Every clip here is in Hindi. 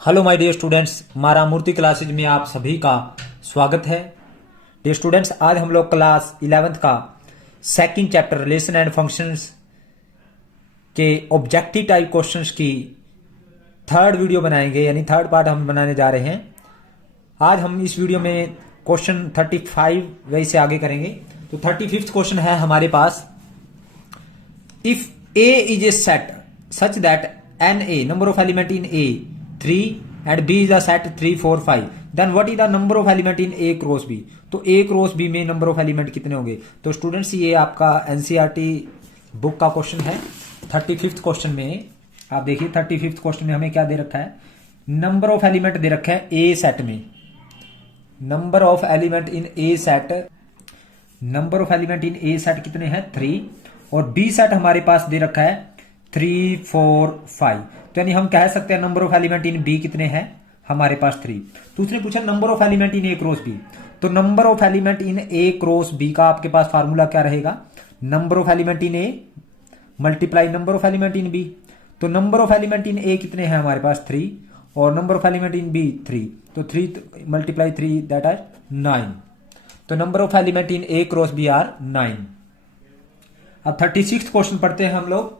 हेलो माय डियर स्टूडेंट्स, मारा मूर्ति क्लासेज में आप सभी का स्वागत है। डियर स्टूडेंट्स, आज हम लोग क्लास 11th का second chapter relation and functions के ऑब्जेक्टिव टाइप क्वेश्चंस की थर्ड वीडियो बनाएंगे, यानी थर्ड पार्ट हम बनाने जा रहे हैं। आज हम इस वीडियो में क्वेश्चन 35 वही से आगे करेंगे। तो 35th क्वेश्चन है हमारे पास, if A is a set such that n A number of element in A 3 and B is the set 3 4 5, then what is the number of element in A cross B। तो A क्रॉस B में नंबर ऑफ एलिमेंट कितने होंगे। तो स्टूडेंट्स, ये आपका एनसीईआरटी बुक का क्वेश्चन है। 35th क्वेश्चन में आप देखिए, 35th क्वेश्चन में हमें क्या दे रखा है, नंबर ऑफ एलिमेंट दे रखा है ए सेट में। Number of element in A set, number of element in A set कितने हैं 3, और बी सेट हमारे पास दे रखा है 3 4 5। तो यानी हम कह सकते हैं number of element in B कितने हैं हमारे पास 3। तो उसने पूछा number of element in A cross B. तो number of element in A cross B का आपके पास फार्मूला क्या रहेगा, number of element in A multiply number of element in B. तो number of element in A कितने हैं हमारे पास 3, और number of element in B 3। तो 3 मल्टीप्लाई 3 दैट आर 9। तो number of element in A cross B are 9। अब 36th क्वेश्चन पढ़ते हैं हम लोग।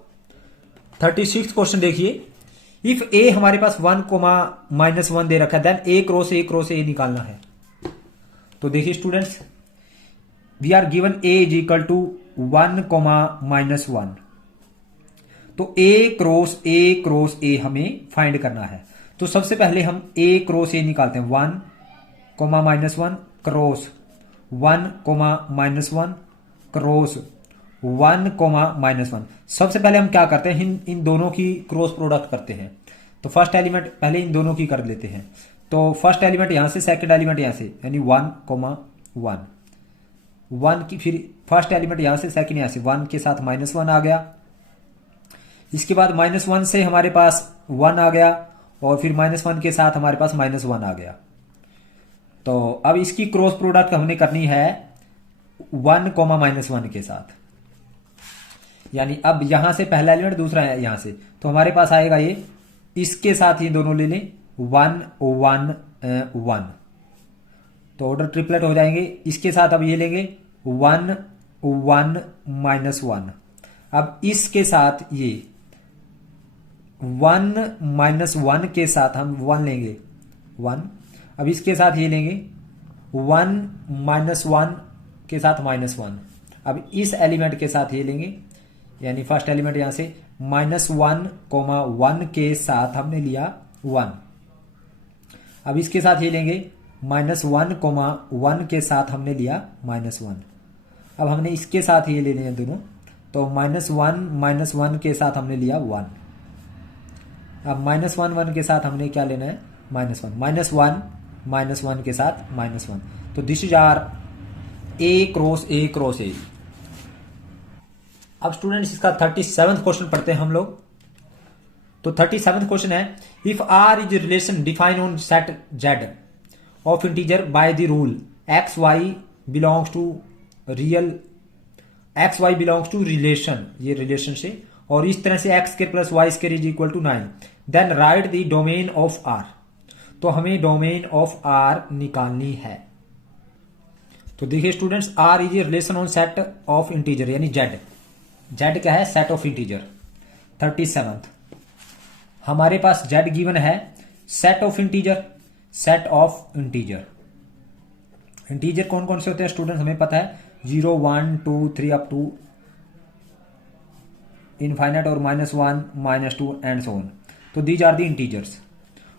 36th क्वेश्चन देखिए, इफ ए हमारे पास 1 -1 दे रखा है, देन ए क्रॉस ए निकालना है। तो देखिए students, we are given A is equal to 1 -1। तो ए क्रॉस ए हमें फाइंड करना है। तो सबसे पहले हम ए क्रॉस ए निकालते हैं। 1 -1 क्रॉस 1 -1 क्रॉस 1 -1। सबसे पहले हम क्या करते हैं, इन दोनों की क्रॉस प्रोडक्ट करते हैं। तो फर्स्ट एलिमेंट पहले इन दोनों की कर लेते हैं। तो फर्स्ट एलिमेंट यहां से, सेकंड एलिमेंट यहां से, यानी 1 1 की, फिर फर्स्ट एलिमेंट यहां से, सेकंड यहां से, 1 के साथ -1 आ गया। इसके बाद -1 से हमारे पास 1 आ गया, और फिर -1 के साथ हमारे पास -1 आ गया। तो अब इसकी क्रॉस प्रोडक्ट हमने करनी है 1 -1 के साथ। यानी अब यहां से पहला एलिमेंट, दूसरा है यहां से, तो हमारे पास आएगा ये, इसके साथ ये दोनों ले लें 1 1 1। तो ऑर्डर ट्रिपलेट हो जाएंगे। इसके साथ अब ये लेंगे 1 1 -1। अब इसके साथ ये 1 -1 के साथ हम 1 लेंगे 1। अब इसके साथ ये लेंगे 1 -1 के साथ -1। अब इस एलिमेंट के साथ ये लेंगे, यानी फर्स्ट एलिमेंट यहां से -1 1 के साथ हमने लिया 1। अब इसके साथ ये लेंगे -1 1 के साथ हमने लिया -1। अब हमने इसके साथ ये ले लिए दोनों, तो -1 -1 के साथ हमने लिया 1। अब -1 1 के साथ हमने क्या लेना है, -1 -1 -1 के साथ -1। तो this is R A cross A. अब स्टूडेंट्स, इसका 37th क्वेश्चन पढ़ते हैं हम लोग। तो 37th क्वेश्चन है, if R is relation define on set Z of integer by the rule X Y belongs to relation, ये रिलेशन से, और इस तरह से X square plus Y square is equal to 9, then write the domain of R. तो हमें डोमेन ऑफ आर निकालनी है। तो देखिए students, R is a relation on set of integer, यानी जेड क्या है, सेट ऑफ इंटीजर। 37th हमारे पास जेड गिवन है, सेट ऑफ इंटीजर। इंटीजर कौन कौन से होते हैं स्टूडेंट्स, हमें पता है 0 1 2 3 अप टू इनफाइनाइट, और -1 -2 एंड सो ऑन। तो these are the integers,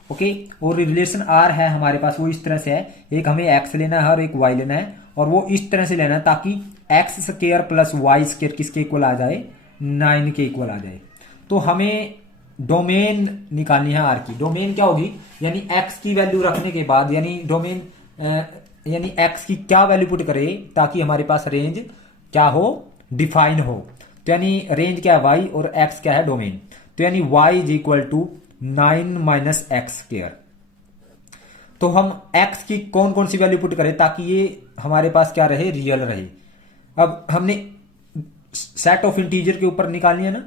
okay. और रिलेशन आर है हमारे पास, वो इस तरह से है, एक हमें एक्स लेना है और एक वाई लेना है, और वो इस तरह से लेना है ताकि X square plus Y square किसके इक्वल आ जाए, 9 के इक्वल आ जाए। तो हमें डोमेन निकालनी है आर की। डोमेन क्या होगी, यानी एक्स की वैल्यू रखने के बाद, यानी डोमेन यानी एक्स की क्या वैल्यू पुट करे ताकि हमारे पास रेंज क्या हो, डिफाइन हो। तो यानी रेंज क्या है वाई, और एक्स क्या है डोमेन। तो यानी Y is equal to 9 - X square. तो हम x की कौन कौन सी वैल्यू पुट करें ताकि ये हमारे पास क्या रहे, रियल रहे। अब हमने सेट ऑफ इंटीजर के ऊपर निकालनी है ना,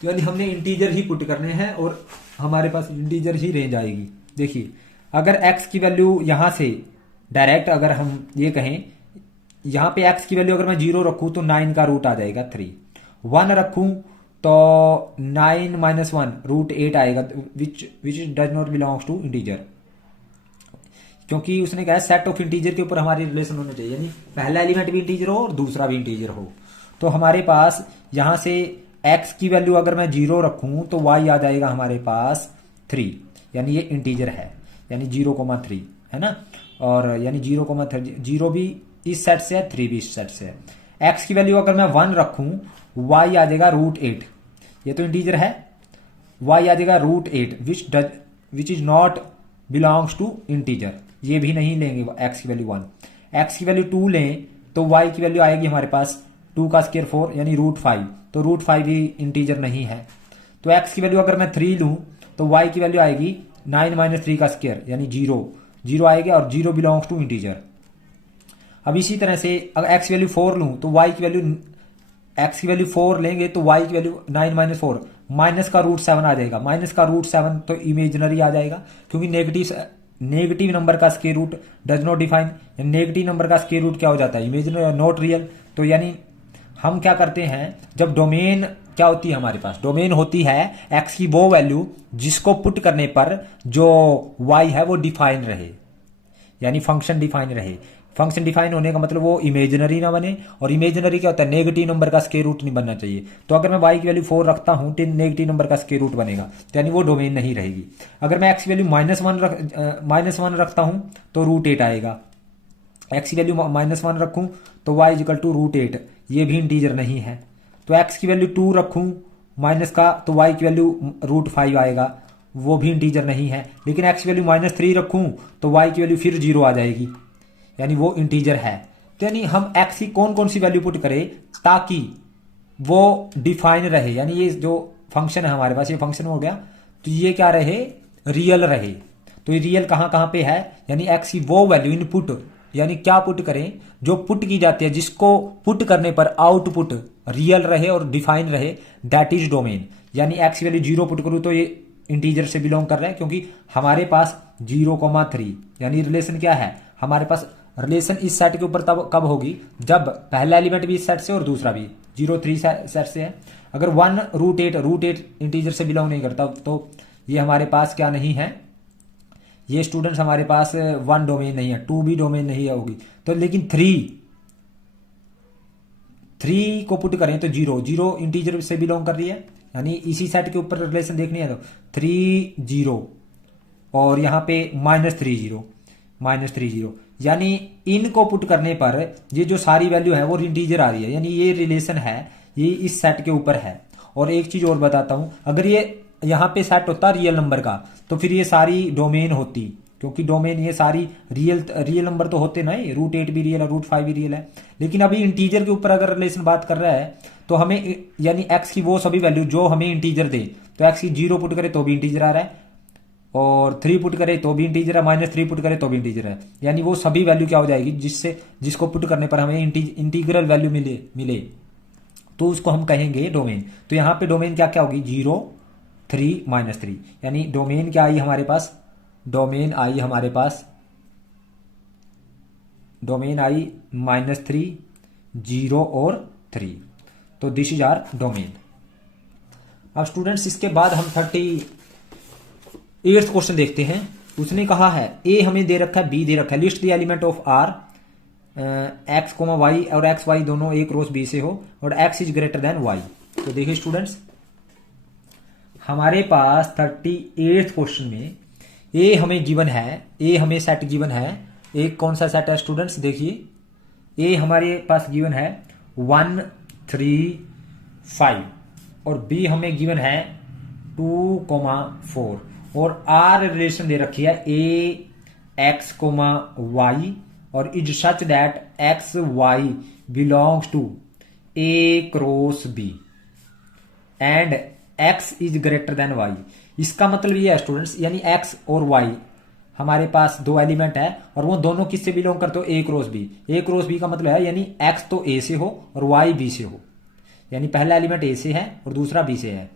तो यानी हमने इंटीजर ही पुट करने हैं और हमारे पास इंटीजर ही रेंज आएगी। देखिए अगर x की वैल्यू यहां से डायरेक्ट अगर हम ये कहें, यहां पे x की वैल्यू अगर मैं 0 रखूं तो 9 का रूट आ जाएगा 3, 1 रखूं तो 9 माइनस 1 रूट 8 आएगा, which does not belongs to integer, क्योंकि उसने कहा सेट ऑफ इंटीजर के ऊपर हमारी रिलेशन होना चाहिए, यानी पहला एलिमेंट भी इंटीजर हो और दूसरा भी इंटीजर हो। तो हमारे पास यहां से x की वैल्यू अगर मैं 0 रखूं तो y आ जाएगा हमारे पास 3, यानी ये इंटीजर है, यानी 0,3 है ना, और यानी 0,3, 0 भी इस सेट से है, 3 भी इस सेट से है। x की वैल्यू अगर मैं 1 रखूं y आ जाएगा रूट 8, ये तो इंटीजर है, y आ जाएगा root 8 which is not belongs to integer, ये भी नहीं लेंगे x की वैल्यू 1, x की वैल्यू 2 लें तो y की वैल्यू आएगी हमारे पास 2 का स्क्वायर 4 यानी रूट 5, तो रूट 5 भी इंटीजर नहीं है। तो x की वैल्यू अगर मैं 3 लूं तो y की वैल्यू आएगी 9 माइनस 3 का स्क्वायर यानी 0 आएगा, और 0 बिलोंग्स टू इंटीजर। अब इसी तरह से अगर x की वैल्यू 4 लूं तो y की वैल्यू, x की वैल्यू 4 लेंगे तो y की वैल्यू 9 माइनस 4 माइनस का रूट 7 आ जाएगा, माइनस का रूट 7 तो इमेजिनरी आ जाएगा, क्योंकि नेगेटिव नंबर का square root does not define, negative number का स्क्वायर रूट क्या हो जाता है, इमेजिनरी नॉट रियल। तो यानी हम क्या करते हैं, जब डोमेन क्या होती है हमारे पास, डोमेन होती है x की वो वैल्यू जिसको पुट करने पर जो y है वो डिफाइन रहे, यानी फंक्शन डिफाइन रहे। फंक्शन डिफाइन होने का मतलब वो इमेजिनरी ना बने, और इमेजिनरी क्या होता है, नेगेटिव नंबर का स्क्वायर रूट नहीं बनना चाहिए। तो अगर मैं y की वैल्यू 4 रखता हूं तो नेगेटिव नंबर का स्क्वायर रूट बनेगा, तो यानी वो डोमेन नहीं रहेगी। अगर मैं x की वैल्यू -1 रखता हूं तो रूट 8 आएगा, x की वैल्यू -1 रखूं तो y इक्वल टू रूट 8, ये भी इंटीजर नहीं है। तो x की वैल्यू 2 रखूं माइनस का तो y की वैल्यू रूट 5 आएगा, वो भी इंटीजर नहीं है। लेकिन x की वैल्यू -3 रखूं तो y की वैल्यू फिर 0 आ जाएगी, यानी वो इंटीजर है। तो यानी हम x की कौन कौन सी वैल्यू पुट करें ताकि वो डिफाइन रहे, यानी ये जो फंक्शन है हमारे पास, ये फंक्शन हो गया तो ये क्या रहे, रियल रहे। तो ये रियल कहां कहां पे है, यानी x की वो वैल्यू इनपुट, यानी क्या पुट करें, जो पुट की जाती है, जिसको पुट करने पर आउटपुट रियल रहे और डिफाइन रहे, दैट इज डोमेन। यानी x की वैल्यू 0 पुट करूं तो ये इंटीजर से बिलोंग कर रहा है, क्योंकि हमारे पास 0,3 यानी रिलेशन क्या है हमारे पास, रिलेशन इस सेट के ऊपर तब कब होगी जब पहला एलिमेंट भी इस सेट से और दूसरा भी 0,3 सेट से है। अगर 1 रूट 8 इंटीजर से बिलोंग नहीं करता तो ये हमारे पास क्या नहीं है, ये स्टूडेंट्स हमारे पास 1 डोमेन नहीं है, 2 भी डोमेन नहीं होगी। तो लेकिन 3 को पुट करें तो 0 इंटीजर से बिलोंग कर रही है, यानी इसी सेट के ऊपर रिलेशन देखनी है तो 3 0 और यहाँ पे -3 0, यानी इनको पुट करने पर ये जो सारी वैल्यू है वो इंटीजर आ रही है, यानी ये रिलेशन है, ये इस सेट के ऊपर है। और एक चीज और बताता हूं, अगर ये यहाँ पे सेट होता रियल नंबर का तो फिर ये सारी डोमेन होती, क्योंकि डोमेन ये सारी रियल नंबर तो होते ना, रूट 8 भी रियल है, रूट 5 भी रियल है। लेकिन अभी इंटीजर के ऊपर अगर रिलेशन बात कर रहा है तो हमें यानी x की वो सभी वैल्यू जो हमें इंटीजर दे, तो x की 0 पुट करे तो भी इंटीजर आ रहा है, और 3 पुट करे तो भी इंटीजर है, -3 पुट करे तो भी इंटीजर है, यानी वो सभी वैल्यू क्या हो जाएगी जिसको पुट करने पर हमें इंटीग्रल वैल्यू मिले तो उसको हम कहेंगे डोमेन। तो यहाँ पे डोमेन क्या क्या होगी, 0 3 -3, यानी डोमेन क्या आई हमारे पास, डोमेन आई -3 0 और 3, तो दिस इज आर डोमेन। अब स्टूडेंट्स इसके बाद हम 38th क्वेश्चन देखते हैं। उसने कहा है ए हमें दे रखा है, बी दे रखा है, list the element of R x, y और x y दोनों एक रोज बी से हो और x is greater then y। तो देखिए स्टूडेंट्स हमारे पास 38th क्वेश्चन में ए हमें गिवन है, ए हमें सेट गिवन है, एक कौन सा सेट है स्टूडेंट्स, देखिए ए हमारे पास गिवन है 1 3 5 और बी हमें गिवन है 2,4 और आर रिलेशन दे रखी है ए एक्स वाई और is such that X Y belongs to A cross B and X is greater than Y. इसका मतलब ये है स्टूडेंट्स, यानी एक्स और वाई हमारे पास दो एलिमेंट है और वो दोनों किससे बिलोंग करते हो, ए क्रॉस बी। ए क्रॉस बी का मतलब है यानी एक्स तो ए से हो और वाई बी से हो, यानी पहला एलिमेंट ए से है और दूसरा बी से है।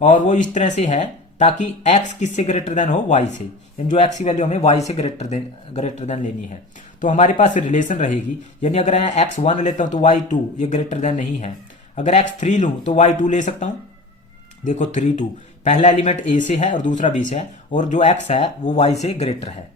और वो इस तरह से है ताकि x किससे ग्रेटर देन हो, y से, यानी जो x की वैल्यू हमें y से ग्रेटर देन लेनी है। तो हमारे पास रिलेशन रहेगी, यानी अगर मैं x 1 लेता हूं तो y 2 ये ग्रेटर देन नहीं है। अगर x 3 लूं तो y 2 ले सकता हूं। देखो 3 2, पहला एलिमेंट a से है और दूसरा b से है, और जो x है वो y से ग्रेटर है।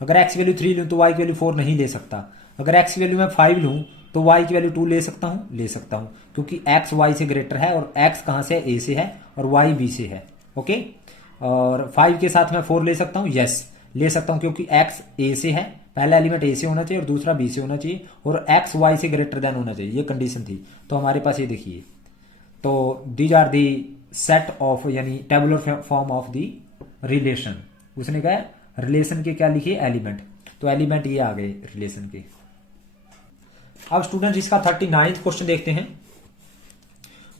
अगर x वैल्यू 3 लूं तो y की वैल्यू 4 नहीं ले सकता। अगर x की वैल्यू मैं 5 लूं तो y की वैल्यू 2 ले सकता हूं, क्योंकि x y से ग्रेटर है और x कहां से a से है और y b से है। ओके, और 5 के साथ मैं 4 ले सकता हूं, यस ले सकता हूं, क्योंकि x a से है, पहला एलिमेंट a से होना चाहिए और दूसरा b से होना चाहिए, और x y से ग्रेटर देन होना चाहिए, ये कंडीशन थी। तो हमारे पास ये देखिए, तो these are the set of, यानी tabular form of the relation. उसने कहा रिलेशन के क्या लिखिए, एलिमेंट, तो एलिमेंट ये आ गए रिलेशन के। अब स्टूडेंट इसका 39th क्वेश्चन देखते हैं।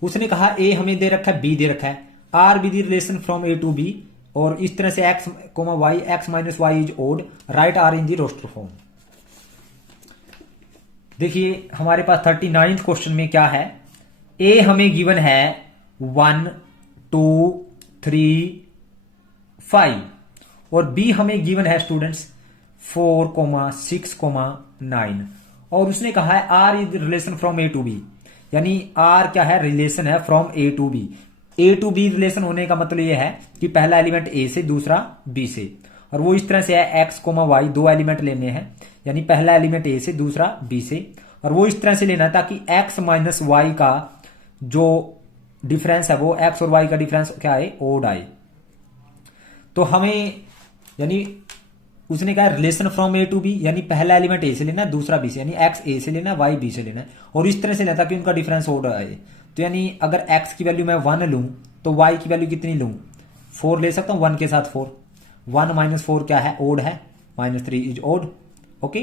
उसने कहा ए हमें दे रखा है, बी दे रखा है, R be the relation from A to B, और इस तरह से x, y, x minus Y is odd, right R in the roster form. देखिए हमारे पास 39th क्वेश्चन में क्या है, ए हमें गिवन है 1 2 3 5, और बी हमें गिवन है स्टूडेंट्स 4 6 9, और उसने कहा है R is relation from A to B, यानी आर क्या है, रिलेशन है from A to B. A to B relation होने का मतलब यह है कि पहला एलिमेंट ए से, दूसरा बी से, और वो इस तरह से है एक्स वाई, दो एलिमेंट लेने हैं, यानी पहला एलिमेंट ए से, दूसरा बी से, और वो इस तरह से लेना है ताकि एक्स माइनस वाई का जो डिफरेंस है वो एक्स और वाई का डिफरेंस क्या आए, ओड आए। तो हमें, यानी उसने कहा relation from A to B, यानी पहला एलिमेंट ए से लेना है, दूसरा बी से, यानी एक्स ए से लेना है, वाई बी से लेना है, और इस तरह से लेना ताकि उनका डिफरेंस ओड आए। तो यानी अगर x की वैल्यू मैं 1 लूं तो y की वैल्यू कितनी लूं, 4 ले सकता हूं, 1 के साथ 4, 1 माइनस 4 क्या है, ओड है, -3 इज ओड। ओके,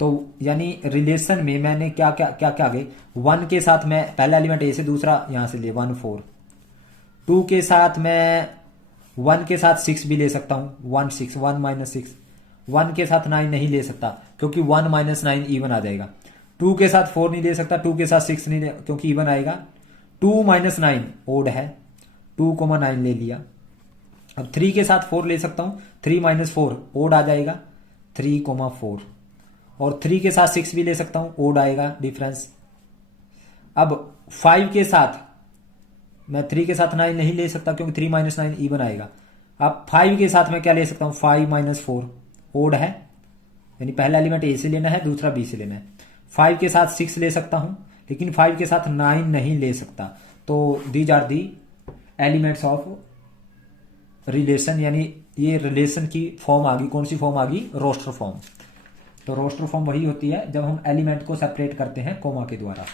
तो यानी रिलेशन में मैंने क्या क्या क्या क्या गए, 1 के साथ मैं पहला एलिमेंट a से, दूसरा यहां से लिए 1 4, 2 के साथ मैं 1 के साथ 6 भी ले सकता हूं, 1 6, 1 माइनस 6, 1 के साथ 9 नहीं ले सकता क्योंकि 1 माइनस 9 इवन आ जाएगा, 2 के साथ 4 नहीं ले सकता, 2 के साथ 6 नहीं क्योंकि इवन आएगा, 2 माइनस 9 ओड है, 2,9 ले लिया। अब 3 के साथ 4 ले सकता हूं, 3 माइनस 4 ओड आ जाएगा, 3,4, और 3 के साथ 6 भी ले सकता हूं, ओड आएगा डिफरेंस। अब 5 के साथ मैं 3 के साथ 9 नहीं ले सकता क्योंकि 3 माइनस 9 इवन आएगा। अब 5 के साथ मैं क्या ले सकता हूं, 5 माइनस 4 ओड है, यानी पहला एलिमेंट ए से लेना है, दूसरा बी से लेना है। 5 के साथ 6 ले सकता हूं, लेकिन 5 के साथ 9 नहीं ले सकता। तो these are the elements of relation, यानी ये रिलेशन की फॉर्म आ गई, कौन सी फॉर्म आ गई, रोस्टर फॉर्म। तो रोस्टर फॉर्म वही होती है जब हम एलिमेंट को सेपरेट करते हैं कोमा के द्वारा।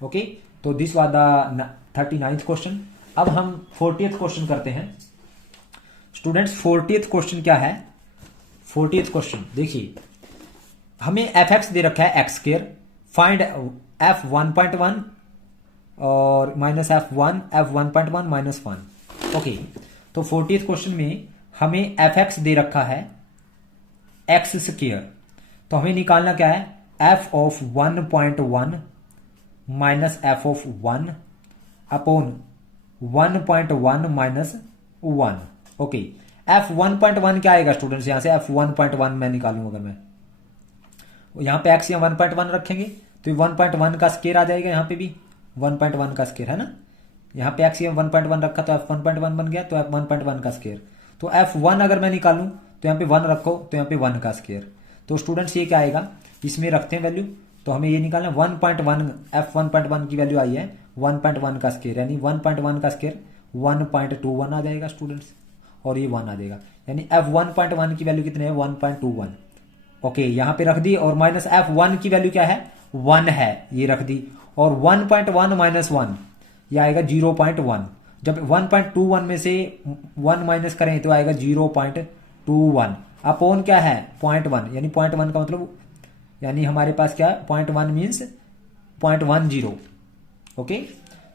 ओके, तो this was the 39th question. अब हम 40th क्वेश्चन करते हैं स्टूडेंट्स। 40th क्वेश्चन क्या है, 40th क्वेश्चन देखिए, हमें एफ एक्स दे रखा है एक्स स्क्वायर, फाइंड एफ 1.1 और minus F1 F1.1 minus 1। Okay, तो 40th क्वेश्चन में हमें एफ एक्स दे रखा है एक्स स्क्वायर, तो हमें निकालना क्या है, F of 1.1 minus F of 1 upon 1.1 minus 1। Okay, F 1.1 क्या आएगा स्टूडेंट्स, यहां से एफ 1.1 मैं निकालूं, अगर मैं यहां पे एक्स या 1.1 रखेंगे तो 1.1 का स्क्वायर आ जाएगा, यहां पे भी 1.1 का स्क्वायर है ना, यहां पे एक्स या 1.1 रखा तो एफ 1.1 बन गया, तो एफ 1.1 का स्क्वायर। तो एफ 1 अगर मैं निकालूं तो यहां पे 1 रखो तो यहां पे 1 का स्क्वायर। तो स्टूडेंट्स ये क्या आएगा, इसमें रखते हैं वैल्यू, तो हमें ये निकालना 1.1, एफ 1.1 की वैल्यू आई है 1.1 का स्क्वायर, यानी 1.1 का स्क्वायर 1.21 आ जाएगा स्टूडेंट्स, और ये 1 आ जाएगा, यानी एफ 1.1 की वैल्यू कितने है, 1.21। ओके, यहां पे रख दी, और माइनस एफ 1 की वैल्यू क्या है, 1 है, ये रख दी, और 1.1 माइनस 1 ये आएगा 0.1। जब 1.21 में से 1 माइनस करें तो आएगा 0.21 अपॉन क्या है 0.1, यानी 0.1 का मतलब, यानी हमारे पास क्या है 0.1 मीन्स 0.10। ओके,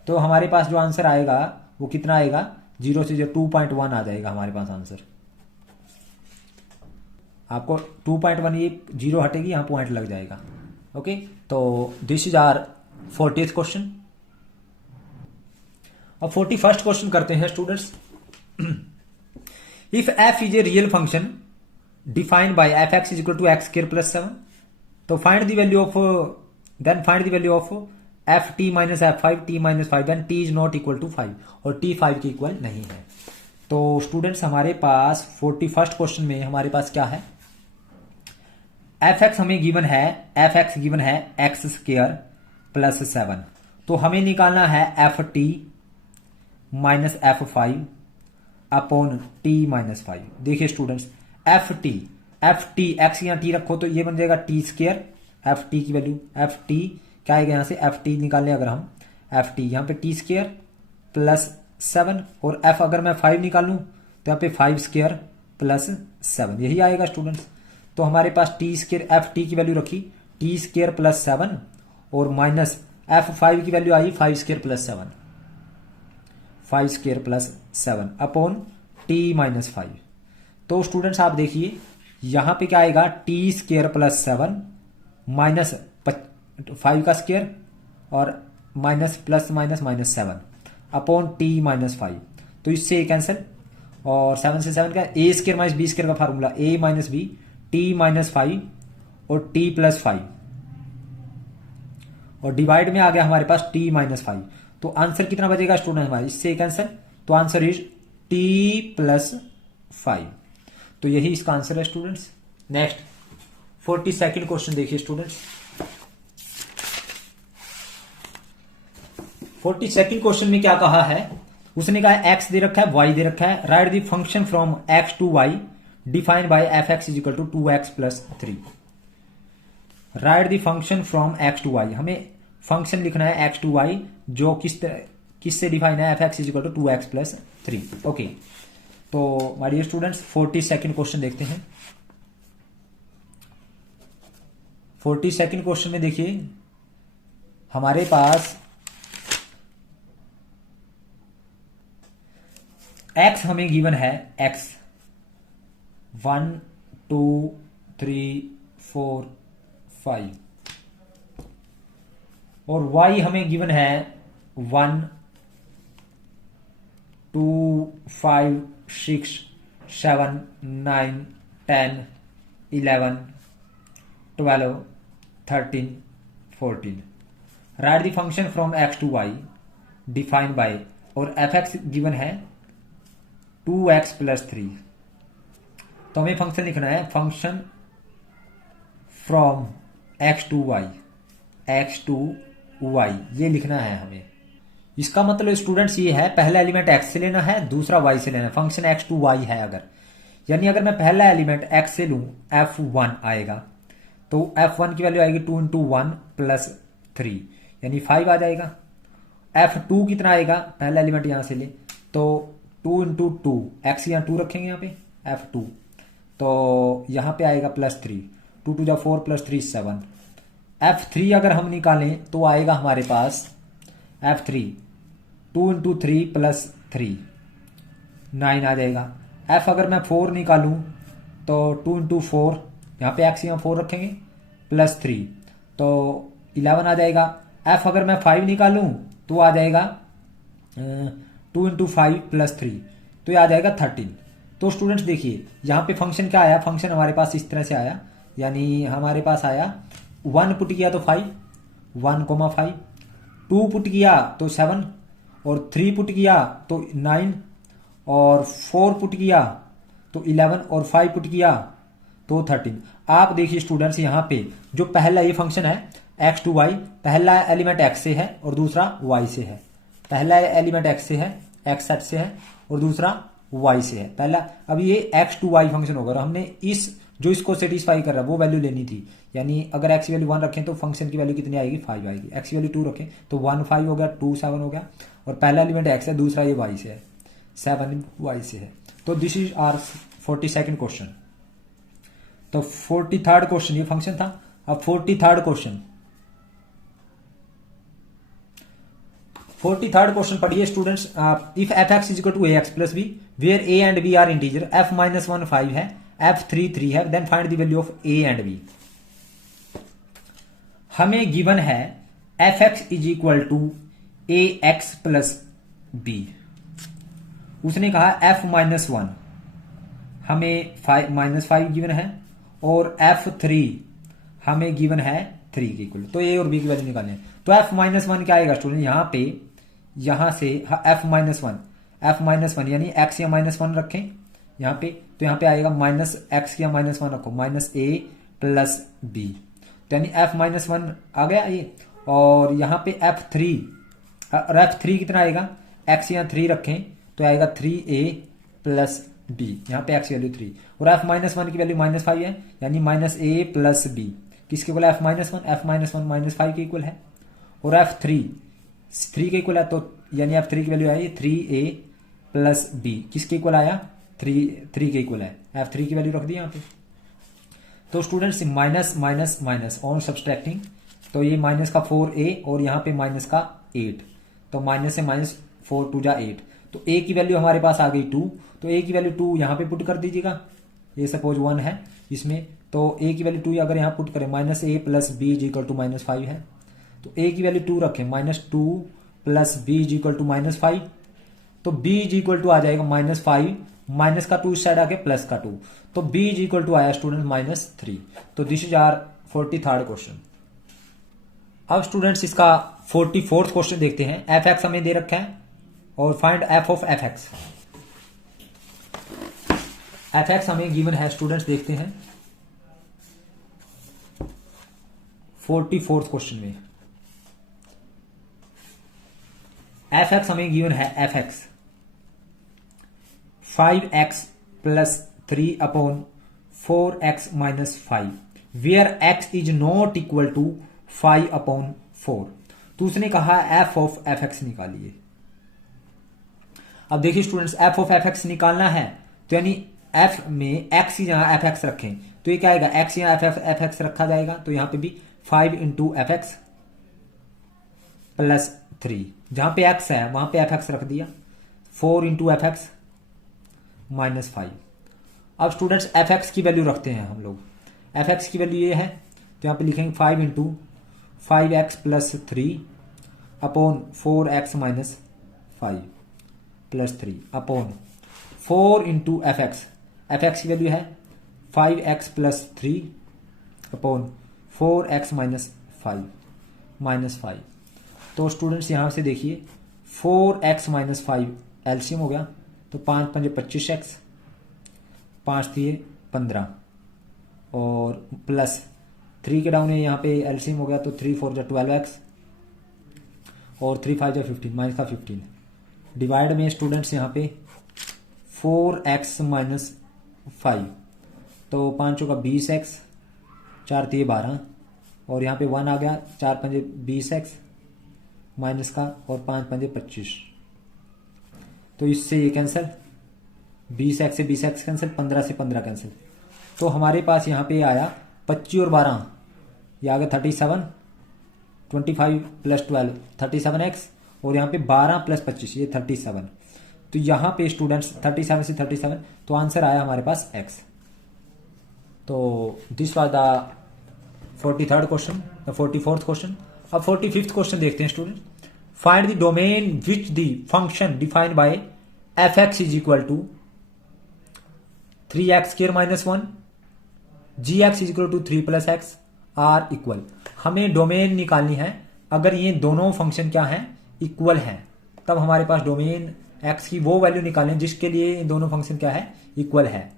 तो हमारे पास जो आंसर आएगा वो कितना आएगा, 0 से 2.1 आ जाएगा हमारे पास आंसर। आपको 2.1 ये 0 हटेगी, यहां पॉइंट लग जाएगा। ओके, तो this is are 40th question. अब 41st क्वेश्चन करते हैं students. If f is a real function defined by f x is equal to x square plus 7, तो find the value of then find the value of f t minus f five t minus five then t is not equal to 5 और टी 5 के इक्वल नहीं है। तो स्टूडेंट्स हमारे पास 41st क्वेश्चन में हमारे पास क्या है, एफ एक्स हमें गिवन है, एफ एक्स गिवन है एक्स स्क्वायर प्लस 7, तो हमें निकालना है F t minus f five upon T minus 5। देखिए स्टूडेंट्स एफ टी एक्स यहाँ टी रखो तो ये बन जाएगा टी स्क्वायर, एफ टी की वैल्यू एफ टी क्या आएगा यहाँ से एफ टी निकालने अगर हम एफ टी यहाँ पे टी स्क्वायर प्लस 7 और एफ अगर मैं 5 निकालूं तो यहाँ पे 5 स्क्वायर प्लस 7 यही आएगा स्टूडेंट्स। तो हमारे पास टी स्क्वायर एफ टी की वैल्यू रखी टी स्क्वायर प्लस 7 और माइनस एफ 5 की वैल्यू आई 5 square plus 7 5 square plus 7 upon T minus 5। तो स्टूडेंट्स आप देखिए यहां पे क्या आएगा टी स्क्वायर प्लस 7 माइनस 5 का स्क्वायर और minus plus minus minus 7 upon T minus 5। तो इससे ये कैंसिल और 7 से 7 का ए स्क्वायर माइनस बी स्क्वायर का फार्मूला ए माइनस बी टी माइनस 5 और टी प्लस 5 और डिवाइड में आ गया हमारे पास टी माइनस 5। तो आंसर कितना बचेगा स्टूडेंट हमारे इससे कैंसिल, तो आंसर इज टी प्लस 5। तो यही इसका आंसर है स्टूडेंट्स। नेक्स्ट 42nd क्वेश्चन देखिए स्टूडेंट्स। 42nd क्वेश्चन में क्या कहा है, उसने कहा एक्स दे रखा है वाई दे रखा है, write the function from x to y defined by f x is equal to 2x plus 3। Write the function from x to y, हमें फंक्शन लिखना है एक्स टू वाई जो किससे डिफाइन है f x is equal to 2x plus 3। Okay तो my dear students 42nd question देखते हैं। 42nd क्वेश्चन में देखिए हमारे पास x हमें गिवन है x 1 2 3 4 5 और y हमें गिवन है 1 2 5 6 7 9 10 11 12 13 14। Write the function from x to y defined by और एफ एक्स गिवन है 2x प्लस 3। तो हमें फंक्शन लिखना है function from x to y ये लिखना है हमें। इसका मतलब स्टूडेंट्स ये है पहला एलिमेंट x से लेना है दूसरा y से लेना है, फंक्शन x टू y है अगर, यानी अगर मैं पहला एलिमेंट x से लूं f1 आएगा तो f1 की वैल्यू आएगी 2 इंटू 1 प्लस 3 यानी 5 आ जाएगा। f2 कितना आएगा, पहला एलिमेंट यहां से ले तो 2 इंटू 2 एक्स यहाँ 2 रखेंगे यहाँ पे f2 तो यहाँ पे आएगा प्लस 3 2 2 जा 4 प्लस 3 7। f3 अगर हम निकालें तो आएगा हमारे पास f3 2 इंटू 3 प्लस 3 9 आ जाएगा। f अगर मैं 4 निकालूं तो 2 इंटू 4 यहाँ पे x यहाँ 4 रखेंगे प्लस 3 तो 11 आ जाएगा। f अगर मैं 5 निकालूं तो आ जाएगा 2 इंटू 5 प्लस 3 तो ये आ जाएगा 13। तो स्टूडेंट्स देखिए यहाँ पे फंक्शन क्या आया, फंक्शन हमारे पास इस तरह से आया, यानी हमारे पास आया 1 पुट किया तो 5 1,5 2 पुट किया तो 7 और 3 पुट किया तो 9 और 4 पुट किया तो 11 और 5 पुट किया तो 13। आप देखिए स्टूडेंट्स यहाँ पे जो पहला ये फंक्शन है x टू y, पहला एलिमेंट x से है और दूसरा y से है। पहला एलिमेंट x से है, x सेट से है और दूसरा y से है पहला। अब ये x टू y फंक्शन होगा और हमने इस जो इसको सेटिस्फाई कर रहा है वो वैल्यू लेनी थी, यानी अगर x की वैल्यू 1 रखें तो फंक्शन की वैल्यू कितनी आएगी 5 आएगी, x की वैल्यू 2 रखें तो 1 5 हो गया 2 7 हो गया और पहला एलिमेंट x है दूसरा ये y से है 7 y से है। तो this is our 42nd question. तो 43rd क्वेश्चन ये फंक्शन था। अब 43rd क्वेश्चन 43rd क्वेश्चन पढ़िए students. If f x is equal to a x plus b where a and b are integer f minus 1 5 है f3 3 है then find the value of a and b। हमें गिवन है fx is equal to a x plus b, उसने कहा f माइनस 1 हमें -5 गिवन है और F3 हमें गिवन है 3 के इक्वल। तो ए और बी की वैल्यू निकालनी है। तो F-1 क्या आएगा स्टूडेंट, यहाँ पे यहाँ से F-1 यानी x या -1 रखें यहाँ पे, तो यहाँ पे आएगा -x या -1 रखो, -a + b, तो यानी F-1 आ गया ये। और यहाँ पे F3 कितना आएगा, x या 3 रखें तो आएगा 3a + b, यहाँ पे x की वैल्यू 3 और F-1 की वैल्यू -5 है यानी -a + b किसके इक्वल है, F-1 -5 के इक्वल है। और F3 3 के इक्वल है, तो यानी F3 की वैल्यू आई 3a + b किसके इक्वल आया, 3 के इक्वल है। F3 की वैल्यू रख दी यहाँ पे। तो स्टूडेंट्स माइनस ऑन सब्सट्रैक्टिंग, तो ये माइनस का 4a और यहाँ पे माइनस का 8, तो माइनस से -4 2 जा 8, तो a की वैल्यू हमारे पास आ गई 2, तो a की वैल्यू 2 यहाँ पे पुट कर दीजिएगा। ये सपोज 1 है इसमें, तो a की वैल्यू 2 अगर यहाँ पुट करें -a + b = -5 है, तो a की वैल्यू 2 रखें, -2 + b = -5, तो b आ जाएगा -5, माइनस का 2 इस साइड आके प्लस का 2, तो b आया स्टूडेंट -3। तो this is our 43rd question. अब स्टूडेंट्स इसका 44th क्वेश्चन देखते हैं। f(x) हमें दे रखा है और find f of f(x). f(x) हमें गिवन है स्टूडेंट्स, देखते हैं 44th क्वेश्चन में। f(x) हमें गिवन है f(x) 5x + 3/4x - 5 where x is not equal to 5/4। तो उसने कहा f of f(x) निकालिए। अब देखिए स्टूडेंट्स, f of f(x) निकालना है तो यानी f में x ही जहां f(x) रखें तो ये क्या आएगा, x यहाँ f(x) रखा जाएगा, तो यहां पे भी 5 × f(x) + 3, जहां पे x है वहां पे f(x) रख दिया, 4 × f(x) - 5। अब स्टूडेंट्स f(x) की वैल्यू रखते हैं हम लोग। f(x) की वैल्यू ये है, तो यहाँ पे लिखेंगे 5 × 5x + 3/4x - 5 + 3/4 × f(x). f(x) की वैल्यू है 5x + 3/4x - 5 तो स्टूडेंट्स यहाँ से देखिए 4x - 5 एलसीएम हो गया, तो 5 × 5 = 25x, 5 × 3 = 15 और प्लस 3 के डाउन है यहाँ पे एलसीएम हो गया, तो 3 × 4 = 12x और 3 × 5 = 15 माइनस का 15 डिवाइड में स्टूडेंट्स यहाँ पे 4x - 5, तो 5 का 20x, 4 × 3 = 12 और यहाँ पे 1 आ गया, 4 × 5 = 20x माइनस का और 5 × 5 = 25, तो इससे ये कैंसिल, 20x से 20x कैंसिल, 15 से 15 कैंसिल, तो हमारे पास यहाँ पे आया 25 और 12, ये आ गया 37, 25 + 12 37x और यहाँ पे 12 + 25 ये 37, तो यहाँ पे स्टूडेंट्स 37 से 37, तो आंसर आया हमारे पास x। तो this was the 43rd question, the 44th question. अब 45th क्वेश्चन देखते हैं student. Find the domain which the function defined bye f(x) = 3x² - 1 gx = 3 + x are equal. हमें डोमेन निकालनी है, अगर ये दोनों फंक्शन क्या हैं, इक्वल हैं, तब हमारे पास डोमेन x की वो वैल्यू निकालें जिसके लिए ये दोनों फंक्शन क्या है, इक्वल है।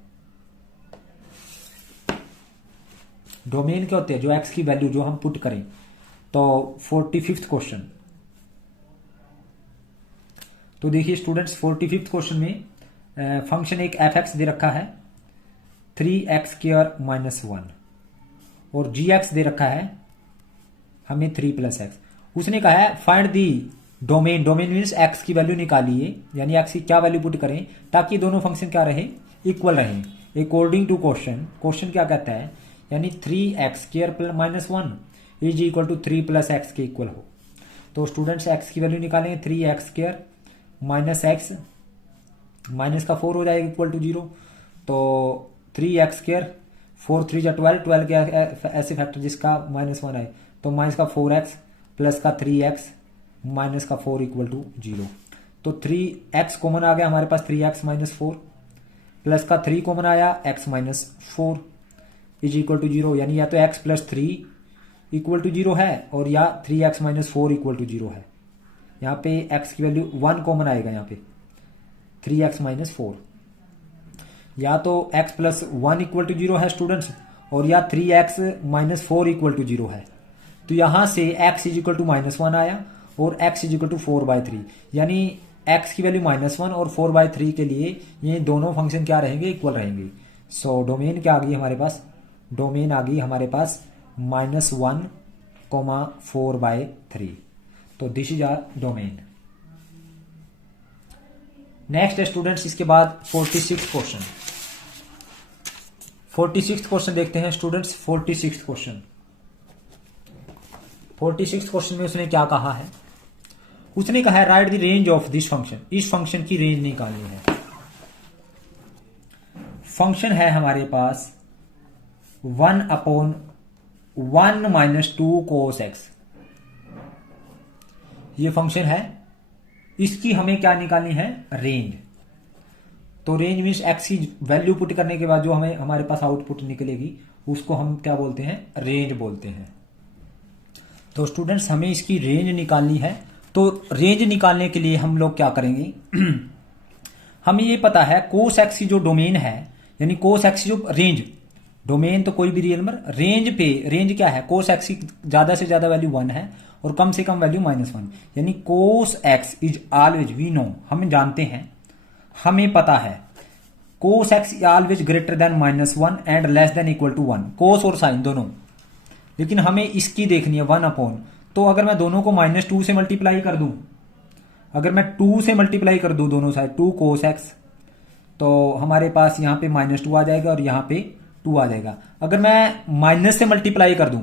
डोमेन क्या होते हैं, जो x की वैल्यू जो हम पुट करें। तो 45th क्वेश्चन, तो देखिए स्टूडेंट्स 45th क्वेश्चन में फंक्शन एक f(x) दे रखा है 3x² - 1 और gx दे रखा है हमें 3 + x। उसने कहा है find the domain, domain means x की वैल्यू निकालिए, यानी x की क्या वैल्यू पुट करें ताकि दोनों फंक्शन क्या रहे, इक्वल रहें अकॉर्डिंग टू क्वेश्चन। क्वेश्चन क्या कहता है, यानी 3x² + -1 = 3 + x के इक्वल हो। तो स्टूडेंट्स x की वैल्यू निकालेंगे, 3x² - x माइनस का 4 हो जाएगा इक्वल टू 0, तो 3x², 4 × 3 = 12, 12 के ऐसे फैक्टर जिसका -1 आए, तो माइनस का 4x प्लस का 3x माइनस का 4 = 0, तो 3x कॉमन आ गया हमारे पास, 3x - 4 प्लस का 3 कॉमन आया, x minus 4 is equal to 0, यानी या तो x प्लस 3 इक्वल टू 0 है और या 3x माइनस 4 इक्वल टू 0 है। यहाँ पे x की वैल्यू 1 कॉमन आएगा, यहाँ पे 3x माइनस 4, या तो x प्लस 1 इक्वल टू 0 है स्टूडेंट्स, और या 3x माइनस 4 इक्वल टू 0 है। तो यहां से x इज इक्वल टू -1 आया और x इज इक्वल टू 4/3, यानी x की वैल्यू -1 और 4/3 के लिए ये दोनों फंक्शन क्या रहेंगे, इक्वल रहेंगे। सो डोमेन क्या आ गई हमारे पास, डोमेन आ गई हमारे पास -1, 4/3। तो this is our domain. Next है स्टूडेंट्स, इसके बाद 46 क्वेश्चन। 46 क्वेश्चन देखते हैं स्टूडेंट्स। 46 क्वेश्चन में उसने क्या कहा है, उसने कहा है write the range of this function, इस फंक्शन की रेंज निकालनी है। फंक्शन है हमारे पास 1/1 माइनस 2 cos x, ये फंक्शन है, इसकी हमें क्या निकालनी है, रेंज। तो रेंज मीन्स x की वैल्यू पुट करने के बाद जो हमें हमारे पास आउटपुट निकलेगी उसको हम क्या बोलते हैं, रेंज बोलते हैं। तो स्टूडेंट्स हमें इसकी रेंज निकालनी है। तो रेंज निकालने के लिए हम लोग क्या करेंगे हमें ये पता है cos x की जो डोमेन है, यानी cos x की जो रेंज, डोमेन तो कोई भी रियल नंबर, रेंज पे रेंज क्या है, cos x की ज्यादा से ज्यादा वैल्यू 1 है और कम से कम वैल्यू -1, यानी cos x is always, we know, हम जानते हैं, हमें पता है cos x always greater than -1 and less than equal to 1, cos और साइन दोनों। लेकिन हमें इसकी देखनी है 1/, तो अगर मैं दोनों को -2 से मल्टीप्लाई कर दूं, अगर मैं 2 से मल्टीप्लाई कर दूं दोनों साइड, 2 cos x, तो हमारे पास यहां पे -2 आ जाएगा और यहां पे 2 आ जाएगा। अगर मैं माइनस से मल्टीप्लाई कर दूं,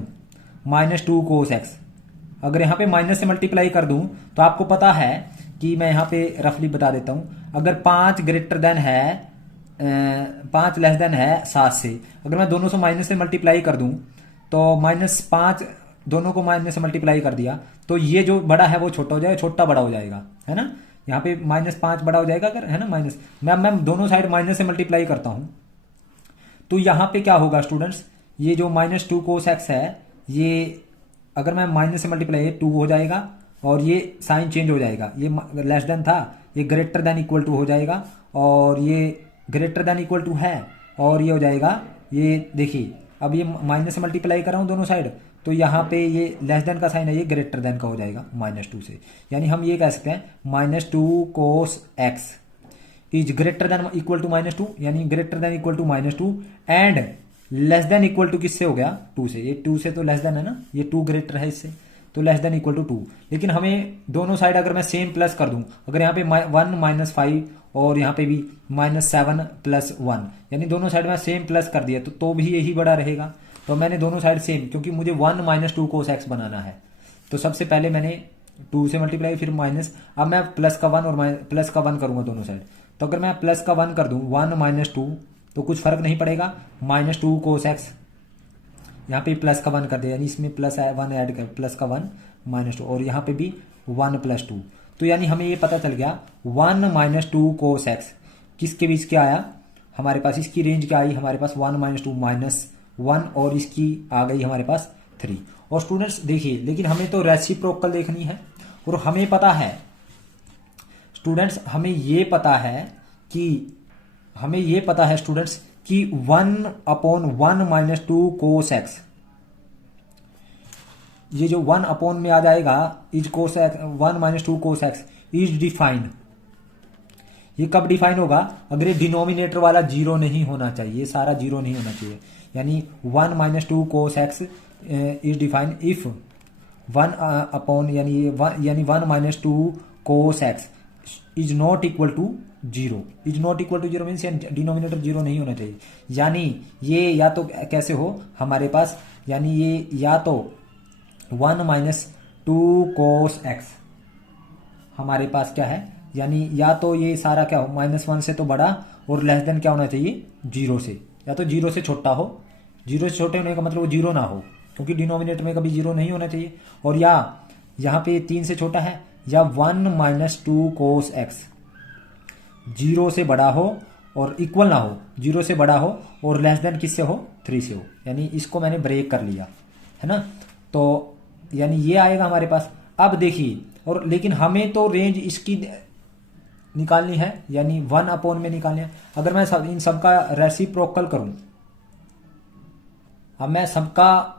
-2 cos x, अगर यहां पे माइनस से मल्टीप्लाई कर दूं, तो आपको पता है कि मैं यहां पे रफली बता देता हूं, अगर 5 ग्रेटर देन है 5 लेस देन है 7 से, अगर मैं दोनों से माइनस से मल्टीप्लाई कर दूं, तो -5 दोनों को माइनस से मल्टीप्लाई कर दिया, तो ये जो बड़ा है वो छोटा हो जाएगा, छोटा बड़ा हो जाएगा, है ना। यहाँ पे -5 बड़ा हो जाएगा अगर, है ना, माइनस, मैं दोनों साइड माइनस से मल्टीप्लाई करता हूं, तो यहां पे क्या होगा स्टूडेंट्स, ये जो -2 cos x है, ये अगर मैं माइनस से मल्टीप्लाई 2 हो जाएगा और ये साइन चेंज हो जाएगा, ये लेस देन था, ये ग्रेटर देन इक्वल टू हो जाएगा, और ये ग्रेटर देन इक्वल टू है, और ये हो जाएगा, ये देखिए अब ये माइनस से मल्टीप्लाई कर रहा हूं दोनों साइड, तो यहाँ पे ये लेस देन का साइन है, ये ग्रेटर देन का हो जाएगा -2 से, यानी हम ये कह सकते हैं -2 cos x is greater than equal to -2, यानी greater than equal to -2 and less than equal to किससे हो गया, 2 से, ये 2 से तो लेस देन है ना, ये 2 ग्रेटर है इससे, तो लेस देन इक्वल टू 2। लेकिन हमें दोनों साइड अगर मैं सेम प्लस कर दूं, अगर यहाँ पे 1 -5 और यहाँ पे भी -7 + 1, यानी दोनों साइड में सेम प्लस कर दिया, तो भी यही बड़ा रहेगा। तो मैंने दोनों साइड सेम, क्योंकि मुझे 1 - 2 cos x बनाना है, तो सबसे पहले मैंने 2 से मल्टीप्लाई, फिर माइनस, अब मैं प्लस का 1 और प्लस का 1 करूंगा दोनों साइड। तो अगर मैं प्लस का 1 कर दूं, 1 - 2, तो कुछ फर्क नहीं पड़ेगा, -2 cos x, यहाँ पे प्लस का 1 कर दिया, यानी इसमें प्लस 1 ऐड कर, प्लस का 1 -2, और यहाँ पे भी 1 + 2, तो यानी हमें ये पता चल गया 1 - 2 cos x किसके बीच क्या आया हमारे पास, इसकी रेंज क्या आई हमारे पास, 1 - 2 -1, और इसकी आ गई हमारे पास 3। और स्टूडेंट्स देखिए, लेकिन हमें तो रेसिप्रोकल देखनी है, और हमें पता है स्टूडेंट्स, हमें ये पता है स्टूडेंट्स कि 1/1 - 2 cos x, ये जो 1 में आ जाएगा, is cos x, 1 - 2 cos x is defined. ये कब डिफाइन होगा, अगर ये डिनोमिनेटर वाला 0 नहीं होना चाहिए, सारा 0 नहीं होना चाहिए, यानी 1 - 2 cos x is defined if 1/, यानी 1 - 2 cos x is not equal to 0, is not equal to 0 means denominator 0 नहीं होना चाहिए, यानी ये या तो कैसे हो हमारे पास, यानी ये या तो 1 - 2 cos x हमारे पास क्या है, यानी या तो ये सारा क्या हो, -1 से तो बड़ा और लेस देन क्या होना चाहिए, 0 से, या तो 0 से छोटा हो, 0 से छोटे होने का मतलब वो 0 ना हो, क्योंकि डिनोमिनेटर में कभी 0 नहीं होना चाहिए, और या यहाँ पे 3 से छोटा है, या 1 - 2 cos x 0 से बड़ा हो और इक्वल ना हो, 0 से बड़ा हो और लेस देन किससे हो, 3 से हो, यानी इसको मैंने ब्रेक कर लिया है ना। तो यानी ये आएगा हमारे पास। अब देखिए, और लेकिन हमें तो रेंज इसकी निकालनी है, यानी 1 में निकालनी है। अगर मैं इन सबका रेसिप्रोकल करूं, अब मैं सबका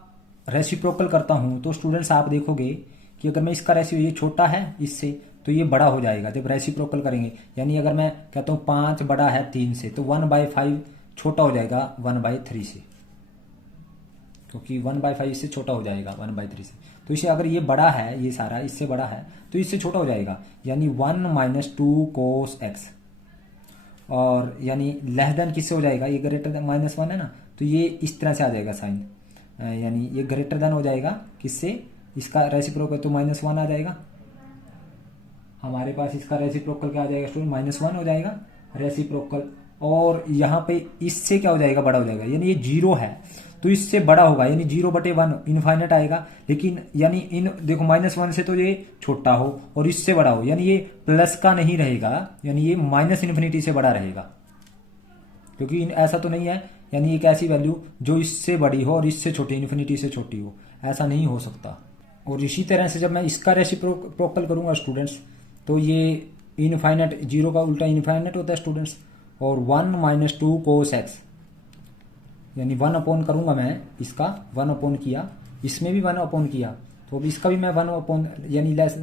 रेसिप्रोकल करता हूं तो स्टूडेंट्स आप देखोगे कि अगर मैं इसका रेशियो, ये छोटा है इससे, तो ये बड़ा हो जाएगा जब रेसिप्रोकल करेंगे। यानी अगर मैं कहता हूँ 5 बड़ा है 3 से, तो 1/5 छोटा हो जाएगा 1/3 से, क्योंकि 1/5 इससे छोटा हो जाएगा 1/3 से। तो इसे अगर ये बड़ा है, ये सारा इससे बड़ा है, तो इससे छोटा हो जाएगा, यानी 1 - 2 cos x, और यानी लेस देन किससे हो जाएगा, ये ग्रेटर देन -1 है ना, तो ये इस तरह से आ जाएगा साइन, यानी ये ग्रेटर देन हो जाएगा किससे, इसका रेसिप्रोकल तो -1 आ जाएगा हमारे पास। इसका रेसिप्रोकल क्या आ जाएगा स्टूडेंट, -1 हो जाएगा रेसिप्रोकल। और यहाँ पे इससे क्या हो जाएगा, बड़ा हो जाएगा, यानी ये 0 है तो इससे बड़ा होगा, यानी 0/1 इनफाइनाइट आएगा। लेकिन यानी इन देखो -1 से तो ये छोटा हो और इससे बड़ा हो, यानी ये प्लस का नहीं रहेगा, यानी ये -∞ से बड़ा रहेगा, क्योंकि ऐसा तो नहीं है, यानी एक ऐसी वैल्यू जो इससे बड़ी हो और इससे छोटी, इन्फिनिटी से छोटी हो, ऐसा नहीं हो सकता। और इसी तरह से जब मैं इसका रेसिप्रोकल करूंगा स्टूडेंट्स, तो ये इनफाइनाइट, 0 का उल्टा इनफाइनाइट होता है स्टूडेंट्स। और 1 - 2 cos x, यानी 1 करूंगा मैं इसका, 1 किया, इसमें भी 1 किया, तो अब इसका भी मैं 1 यानी लेस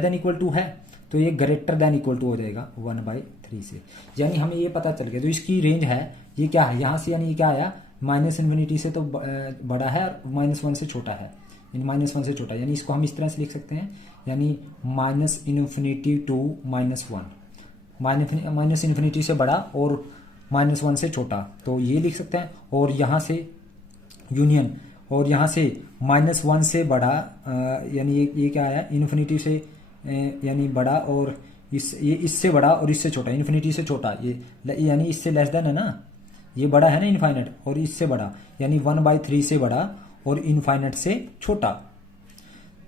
देन इक्वल टू है, तो ये ग्रेटर देन इक्वल टू हो जाएगा 1/3 से। यानी हमें ये पता चल गया, तो इसकी रेंज है ये क्या है यहाँ से, यानी ये क्या आया, -∞ से तो बड़ा है और -1 से छोटा है, यानी -1 से छोटा, यानी इसको हम इस तरह से लिख सकते हैं, यानी -∞ to -1, -∞ से बड़ा और -1 से छोटा, तो ये लिख सकते हैं। और यहाँ से यूनियन, और यहाँ से -1 से बड़ा, यानी ये क्या आया, इन्फिनिटी से यानी बड़ा, और ये इससे बड़ा और इससे छोटा, इन्फिनिटी से छोटा, ये यानी इससे लेस देन है ना, ये बड़ा है ना इनफाइनाइट, और इससे बड़ा, यानी 1/3 से बड़ा और इनफाइनाइट से छोटा,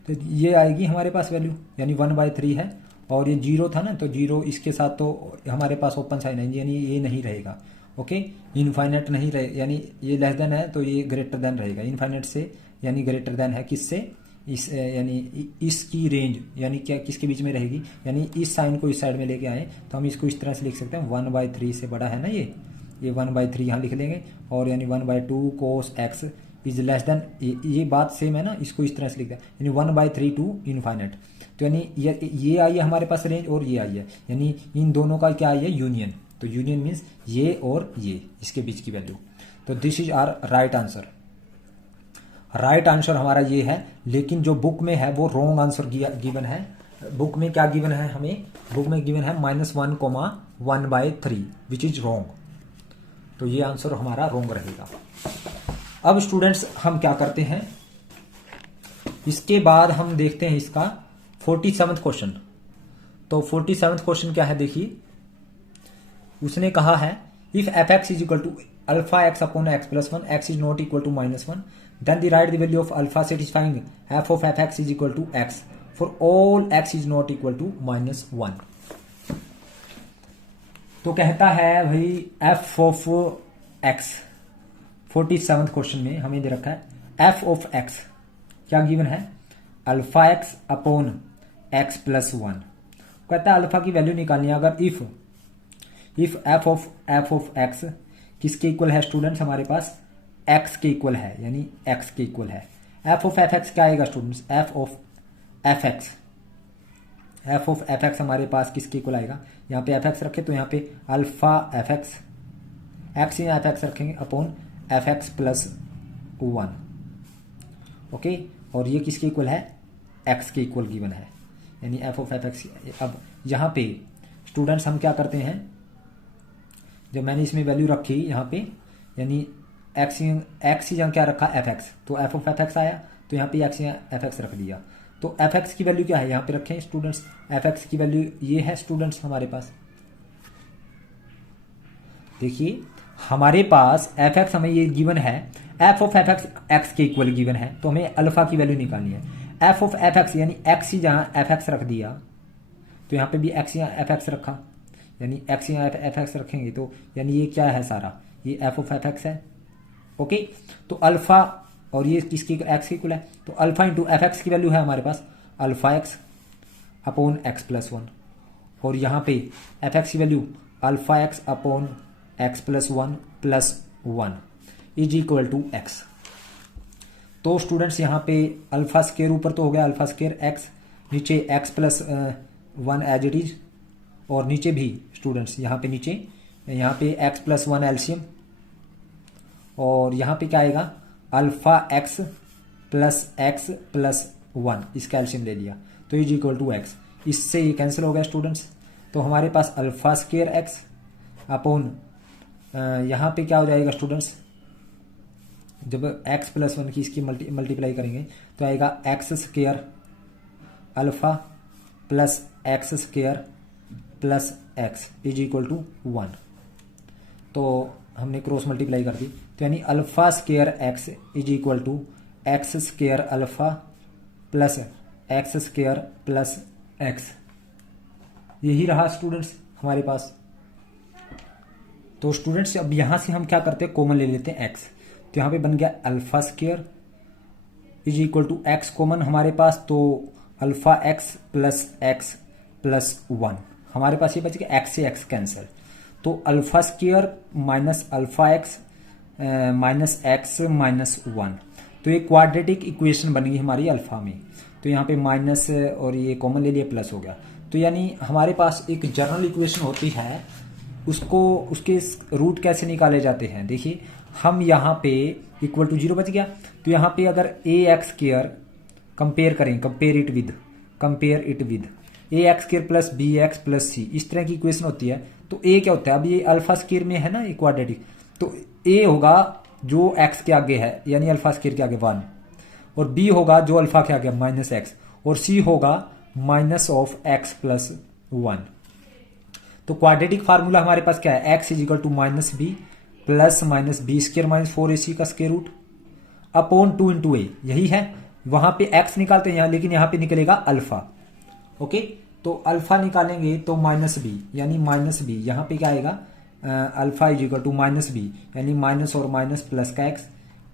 तो ये आएगी हमारे पास वैल्यू, यानी 1/3 है। और ये 0 था ना, तो 0 इसके साथ तो हमारे पास ओपन साइन है, यानी ये नहीं रहेगा, ओके, इनफाइनाइट नहीं रहे, यानी ये लेस देन है तो ये ग्रेटर देन रहेगा इनफाइनाइट से, यानी ग्रेटर देन है किससे, इस, यानी इसकी रेंज यानी क्या किसके बीच में रहेगी, यानी इस साइन को इस साइड में लेके आए तो हम इसको इस तरह से लिख सकते हैं, 1/3 से बड़ा है ना ये 1/3 यहाँ लिख लेंगे, और यानी 1/2 cos x is less then, ये बात सेम है ना, इसको इस तरह से लिखते हैं, यानी 1/3 टू इनफाइनाइट। तो यानी ये आई है हमारे पास रेंज, और ये आई है, यानी इन दोनों का क्या आई है, यूनियन। तो यूनियन मीन्स ये और ये, इसके बीच की वैल्यू। तो this is our right answer. Right answer हमारा ये है, लेकिन जो बुक में है वो रॉन्ग आंसर गिवन है। बुक में क्या गिवन है हमें, बुक में गिवन है -1,1/3 विच इज रॉन्ग, तो ये आंसर हमारा रॉन्ग रहेगा। अब स्टूडेंट्स हम क्या करते हैं, इसके बाद हम देखते हैं इसका 47वां क्वेश्चन। तो 47वां क्वेश्चन क्या है देखिए, उसने कहा है if f(x) is equal to α(x) upon x+1 x is not equal to -1 then the right the value of alpha satisfying f of f(x) is equal to x for all x is not equal to -1। तो कहता है भाई f of x, 47वां क्वेश्चन में हमें दे रखा है f of x क्या गिवन है, α(x) अपॉन x+1। कहता है अल्फा की वैल्यू निकालनी है। अगर इफ f of x किसके इक्वल है स्टूडेंट्स, हमारे पास x के इक्वल है, यानी x के इक्वल है। f of fx क्या आएगा स्टूडेंट्स, f of fx हमारे पास किसके इक्वल आएगा, यहाँ पे fx रखे तो यहाँ पे अल्फा fx, x या fx रखेंगे अपॉन fx+1, ओके, और ये किसके इक्वल है, x के इक्वल गिवन है, यानी f of fx। अब यहाँ पे स्टूडेंट्स हम क्या करते हैं, जब मैंने इसमें वैल्यू रखी यहाँ पे, यानी x यहाँ क्या रखा fx, तो f of fx आया, तो यहाँ पे x या fx रख दिया। तो fx की वैल्यू क्या है यहाँ पे रखें स्टूडेंट्स, fx की वैल्यू ये है स्टूडेंट्स हमारे पास, देखिए हमारे पास fx हमें ये गिवन है, f of fx x के इक्वल गिवन है, तो हमें अल्फा की वैल्यू निकालनी है। f of fx यानी x ही जहाँ fx रख दिया, तो यहाँ पे भी x या fx रखा, यानी एक्स यहाँ एफ एक्स रखेंगे तो यानी ये क्या है सारा, ये एफ ऑफ एफ एक्स है। ओके, तो अल्फा और ये किसकी एक्स की इक्वल है, तो अल्फा इंटू एफ एक्स की वैल्यू है हमारे पास alpha x upon x plus one, और यहाँ पे एफ एक्स की value alpha x upon x plus one is equal to x. तो स्टूडेंट्स यहाँ पे अल्फा स्केयर ऊपर तो हो गया अल्फा स्केयर एक्स, नीचे x plus one as it is, और नीचे भी स्टूडेंट्स यहाँ पे नीचे यहाँ पे एक्स प्लस वन एलसीएम, और यहाँ पे क्या आएगा अल्फा एक्स प्लस वन, इसका एलसीएम ले लिया तो इज इक्वल टू एक्स। इससे ये कैंसिल हो गया स्टूडेंट्स। तो हमारे पास अल्फा स्केयर एक्स अपॉन यहाँ पे क्या हो जाएगा स्टूडेंट्स, जब x प्लस वन की इसकी मल्टीप्लाई करेंगे तो आएगा x square alpha plus x square plus x is equal to one. तो हमने क्रॉस मल्टीप्लाई कर दी, तो यानी alpha square x is equal to x square alpha plus x square plus x. यही रहा स्टूडेंट्स हमारे पास। तो स्टूडेंट्स अब यहां से हम क्या करते हैं, कॉमन ले लेते हैं एक्स, तो यहां पे बन गया alpha square is equal to x common हमारे पास, तो अल्फा एक्स प्लस वन हमारे पास ये बच गया, एक्स से एक्स कैंसिल, तो alpha square minus alpha x minus x minus one, तो ये क्वाड्रेटिक इक्वेशन बन गई हमारी अल्फा में। तो यहाँ पे माइनस और ये कॉमन ले लिया प्लस हो गया, तो यानी हमारे पास एक जनरल इक्वेशन होती है, उसको उसके रूट कैसे निकाले जाते हैं। देखिए हम यहाँ पे इक्वल टू जीरो बच गया, तो यहाँ पे अगर ए एक्स स्केयर कंपेयर करें, compare it with a x square plus b x plus c, इस तरह की इक्वेशन होती है। तो ए क्या होता है, अब ये अल्फा स्केयर में है ना ये क्वाड्रेटिक, तो ए होगा जो एक्स के आगे है यानी अल्फा स्केयर के आगे वन, और बी होगा जो अल्फा के आगे माइनस एक्स, और सी होगा minus of x plus one. तो क्वाड्रेटिक फार्मूला हमारे पास क्या है, x is equal to minus B plus minus b square minus four a सी का square root upon two into ए, यही है। वहां पे एक्स निकालते हैं यहाँ, लेकिन यहाँ पे निकलेगा अल्फा। ओके, तो अल्फा निकालेंगे तो माइनस बी, यानी माइनस बी यहाँ पे क्या आएगा, alpha is equal to minus b यानी माइनस और माइनस प्लस का x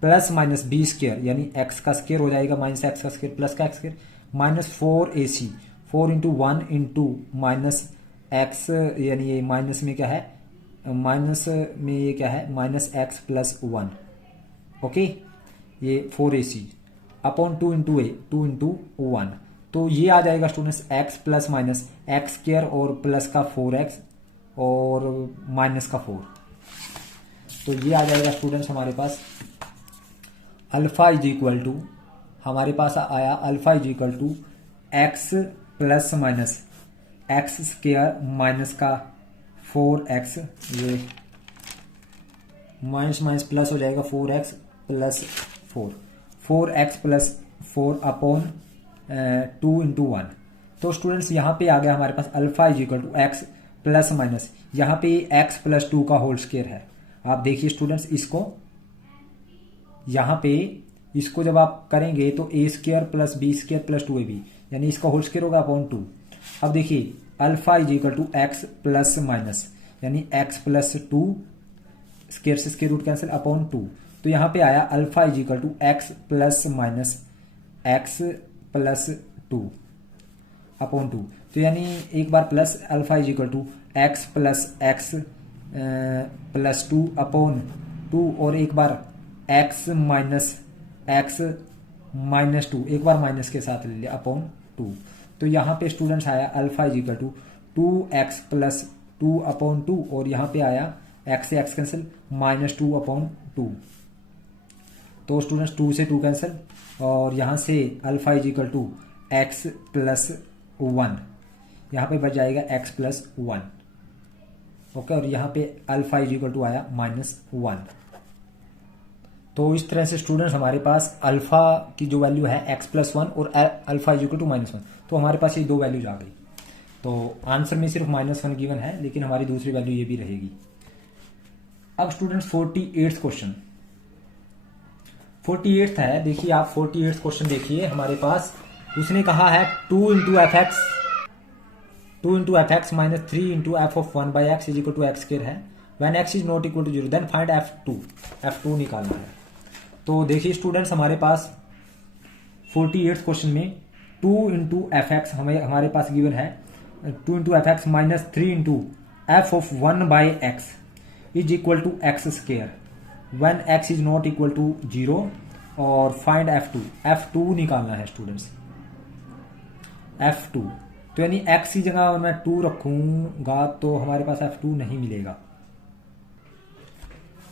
plus minus b square यानी एक्स का स्केयर हो जाएगा माइनस एक्स का स्केयर प्लस का x square minus four a c, four into one into minus x, यानी ये माइनस में क्या है, माइनस में ये क्या है minus x plus one. Okay, ये four a c upon two into a, two into one, तो ये आ जाएगा students x plus minus x square और प्लस का फोर एक्स और माइनस का फोर, तो ये आ जाएगा स्टूडेंट्स हमारे पास अल्फा इज इक्वल टू, हमारे पास आया alpha is equal to x plus minus x square minus का फोर एक्स, ये माइनस माइनस प्लस हो जाएगा four x plus four x plus four upon two into one. तो स्टूडेंट्स यहाँ पे आ गया हमारे पास alpha is equal to x plus minus, यहाँ पे एक्स प्लस टू का होल स्केयर है। आप देखिए स्टूडेंट्स इसको, यहाँ पे इसको जब आप करेंगे तो a square plus b square plus two a b, यानी इसका होल स्केयर होगा अपॉन टू। अब देखिए alpha is equal to x plus minus यानी एक्स प्लस टू, स्केयर से square root cancel upon two, तो यहाँ पे आया alpha is equal to x plus minus x plus two upon two, तो यानी एक बार plus alpha is equal to x plus two upon two, और एक बार एक्स माइनस टू, एक बार माइनस के साथ ले लिया अपॉन टू। तो यहाँ पे स्टूडेंट्स आया alpha is equal to two x plus two upon two, और यहाँ पे आया एक्स से x cancel minus two upon two, तो स्टूडेंट्स टू से टू कैंसिल, और यहाँ से alpha is equal to x plus one, यहाँ पे बच जाएगा एक्स प्लस वन। ओके, और यहाँ पे अल्फा इज इक्वल टू आया माइनस वन। तो इस तरह से स्टूडेंट्स हमारे पास अल्फा की जो वैल्यू है एक्स प्लस वन और alpha is equal to minus one, तो हमारे पास ये दो वैल्यूज आ गई। तो आंसर में सिर्फ माइनस वन गिवन है, लेकिन हमारी दूसरी वैल्यू ये भी रहेगी। अब स्टूडेंट्स 48th क्वेश्चन, 48th है, देखिए आप 48th क्वेश्चन देखिए हमारे पास, उसने कहा है 2 into f x 2 into f x minus 3 into f of 1 by x is equal to x square है। When x is not equal to 0 then find F2 निकालना है। तो देखिए स्टूडेंट्स, हमारे पास 48 क्वेश्चन में 2 इंटू एफ एक्स हमारे पास गिवन है 2 into f x minus 3 into f of 1 by x is equal to x square when x is not equal to 0 और फाइंड F2 निकालना है स्टूडेंट्स। F2 तो यानी x की जगह मैं 2 रखूंगा तो हमारे पास F2 नहीं मिलेगा।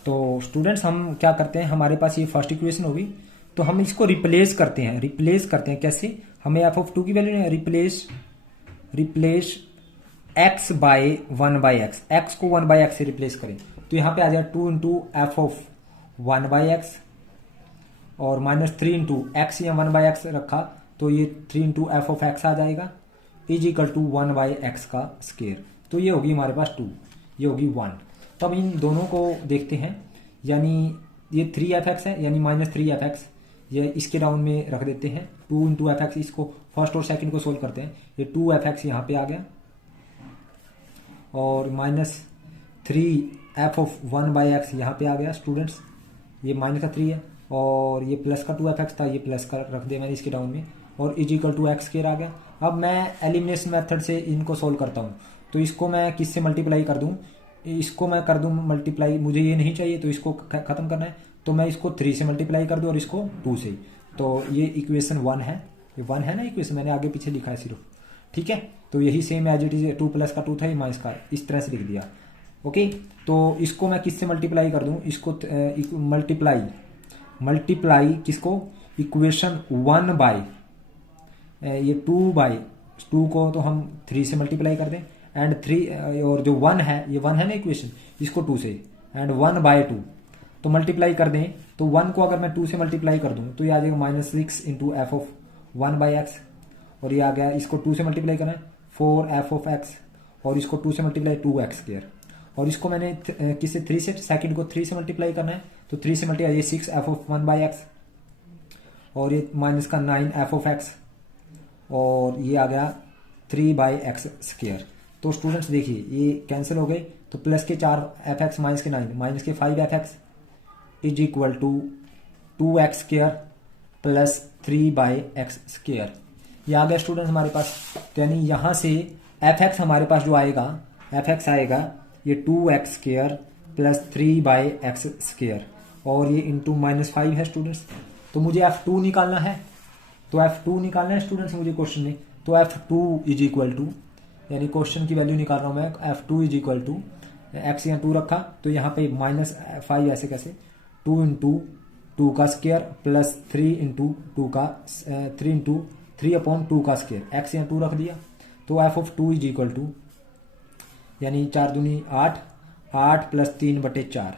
तो स्टूडेंट्स हम क्या करते हैं, हमारे पास ये फर्स्ट इक्वेशन होगी तो हम इसको रिप्लेस करते हैं कैसे, हमें F2 की value replace x by 1 by x, x को 1 बाई एक्स से रिप्लेस करें तो यहाँ पे आ जाएगा 2 into f of 1 by x और माइनस 3 इंटू एक्स या 1 बाई एक्स रखा तो ये 3 इंटू एफ ऑफ एक्स आ जाएगा is equal to 1 by x का स्क्वायर। तो ये होगी हमारे पास 2, ये होगी 1। तब इन दोनों को देखते हैं, यानी ये 3f(x) है यानी माइनस 3f(x), ये इसके डाउन में रख देते हैं 2 इंटू एफ एक्स। इसको फर्स्ट और सेकंड को सोल्व करते हैं, ये 2f(x) यहाँ पे आ गया और minus 3f of 1 by x यहाँ पे आ गया स्टूडेंट्स, ये माइनस का 3 है और ये प्लस का 2f(x) था, ये प्लस का रख दिया मैंने इसके डाउन में और is equal to x square आ गया। अब मैं एलिमिनेशन मेथड से इनको सोल्व करता हूँ तो इसको मैं किससे मल्टीप्लाई कर दूँ, इसको मैं कर दूँ मल्टीप्लाई, मुझे ये नहीं चाहिए तो इसको खत्म करना है तो मैं इसको 3 से मल्टीप्लाई कर दूँ और इसको 2 से। तो ये इक्वेशन 1 है, ये 1 है ना इक्वेशन, मैंने आगे पीछे लिखा है सिर्फ, ठीक है। तो यही same as it is, 2 plus का 2 था, ये माइनस का, इस तरह से लिख दिया। ओके, तो इसको मैं किससे मल्टीप्लाई कर दूँ, इसको मल्टीप्लाई किसको, इक्वेशन 1 बाई ये 2 को तो हम 3 से मल्टीप्लाई कर दें एंड 3 और जो 1 है, ये 1 है ना इक्वेशन, इसको 2 से एंड 1 बाई 2 तो मल्टीप्लाई कर दें तो 1 को अगर मैं 2 से मल्टीप्लाई कर दूं तो ये आ जाएगा minus 6 into f of 1 by x और ये आ गया, इसको 2 से मल्टीप्लाई करना है 4f ऑफ x और इसको 2 से मल्टीप्लाई 2x स्क्वायर और इसको मैंने किससे 3 से, सेकंड को 3 से मल्टीप्लाई करना है तो 3 से मल्टीप्लाई, ये 6f ऑफ 1 बाई एक्स और ये माइनस का 9f ऑफ x और ये आ गया 3 बाई एक्स स्क्वायर। तो स्टूडेंट्स देखिए ये कैंसिल हो गए तो प्लस के 4f(x) माइनस के 9 माइनस के 5f(x) is equal to 2x square plus 3 by x square, ये आ गया स्टूडेंट्स हमारे पास। तो यानी यहाँ से f(x) हमारे पास जो आएगा, f(x) आएगा ये 2x square plus 3 by x square और ये इंटू माइनस 5 है स्टूडेंट्स। तो मुझे F2 निकालना है, तो F2 निकालना है स्टूडेंट्स मुझे क्वेश्चन में। तो F2 इज इक्वल टू, यानी क्वेश्चन की वैल्यू निकाल रहा हूँ मैं, F2 is equal to x यहाँ 2 रखा तो यहाँ पे माइनस 5 ऐसे कैसे, 2 इंटू 2 का स्क्वायर प्लस 3 इंटू 2 का 3 अपॉन 2 का स्क्वायर, एक्स यहाँ 2 रख दिया तो f of 2 is equal to, यानी 4 दूनी 8, 8 प्लस 3/4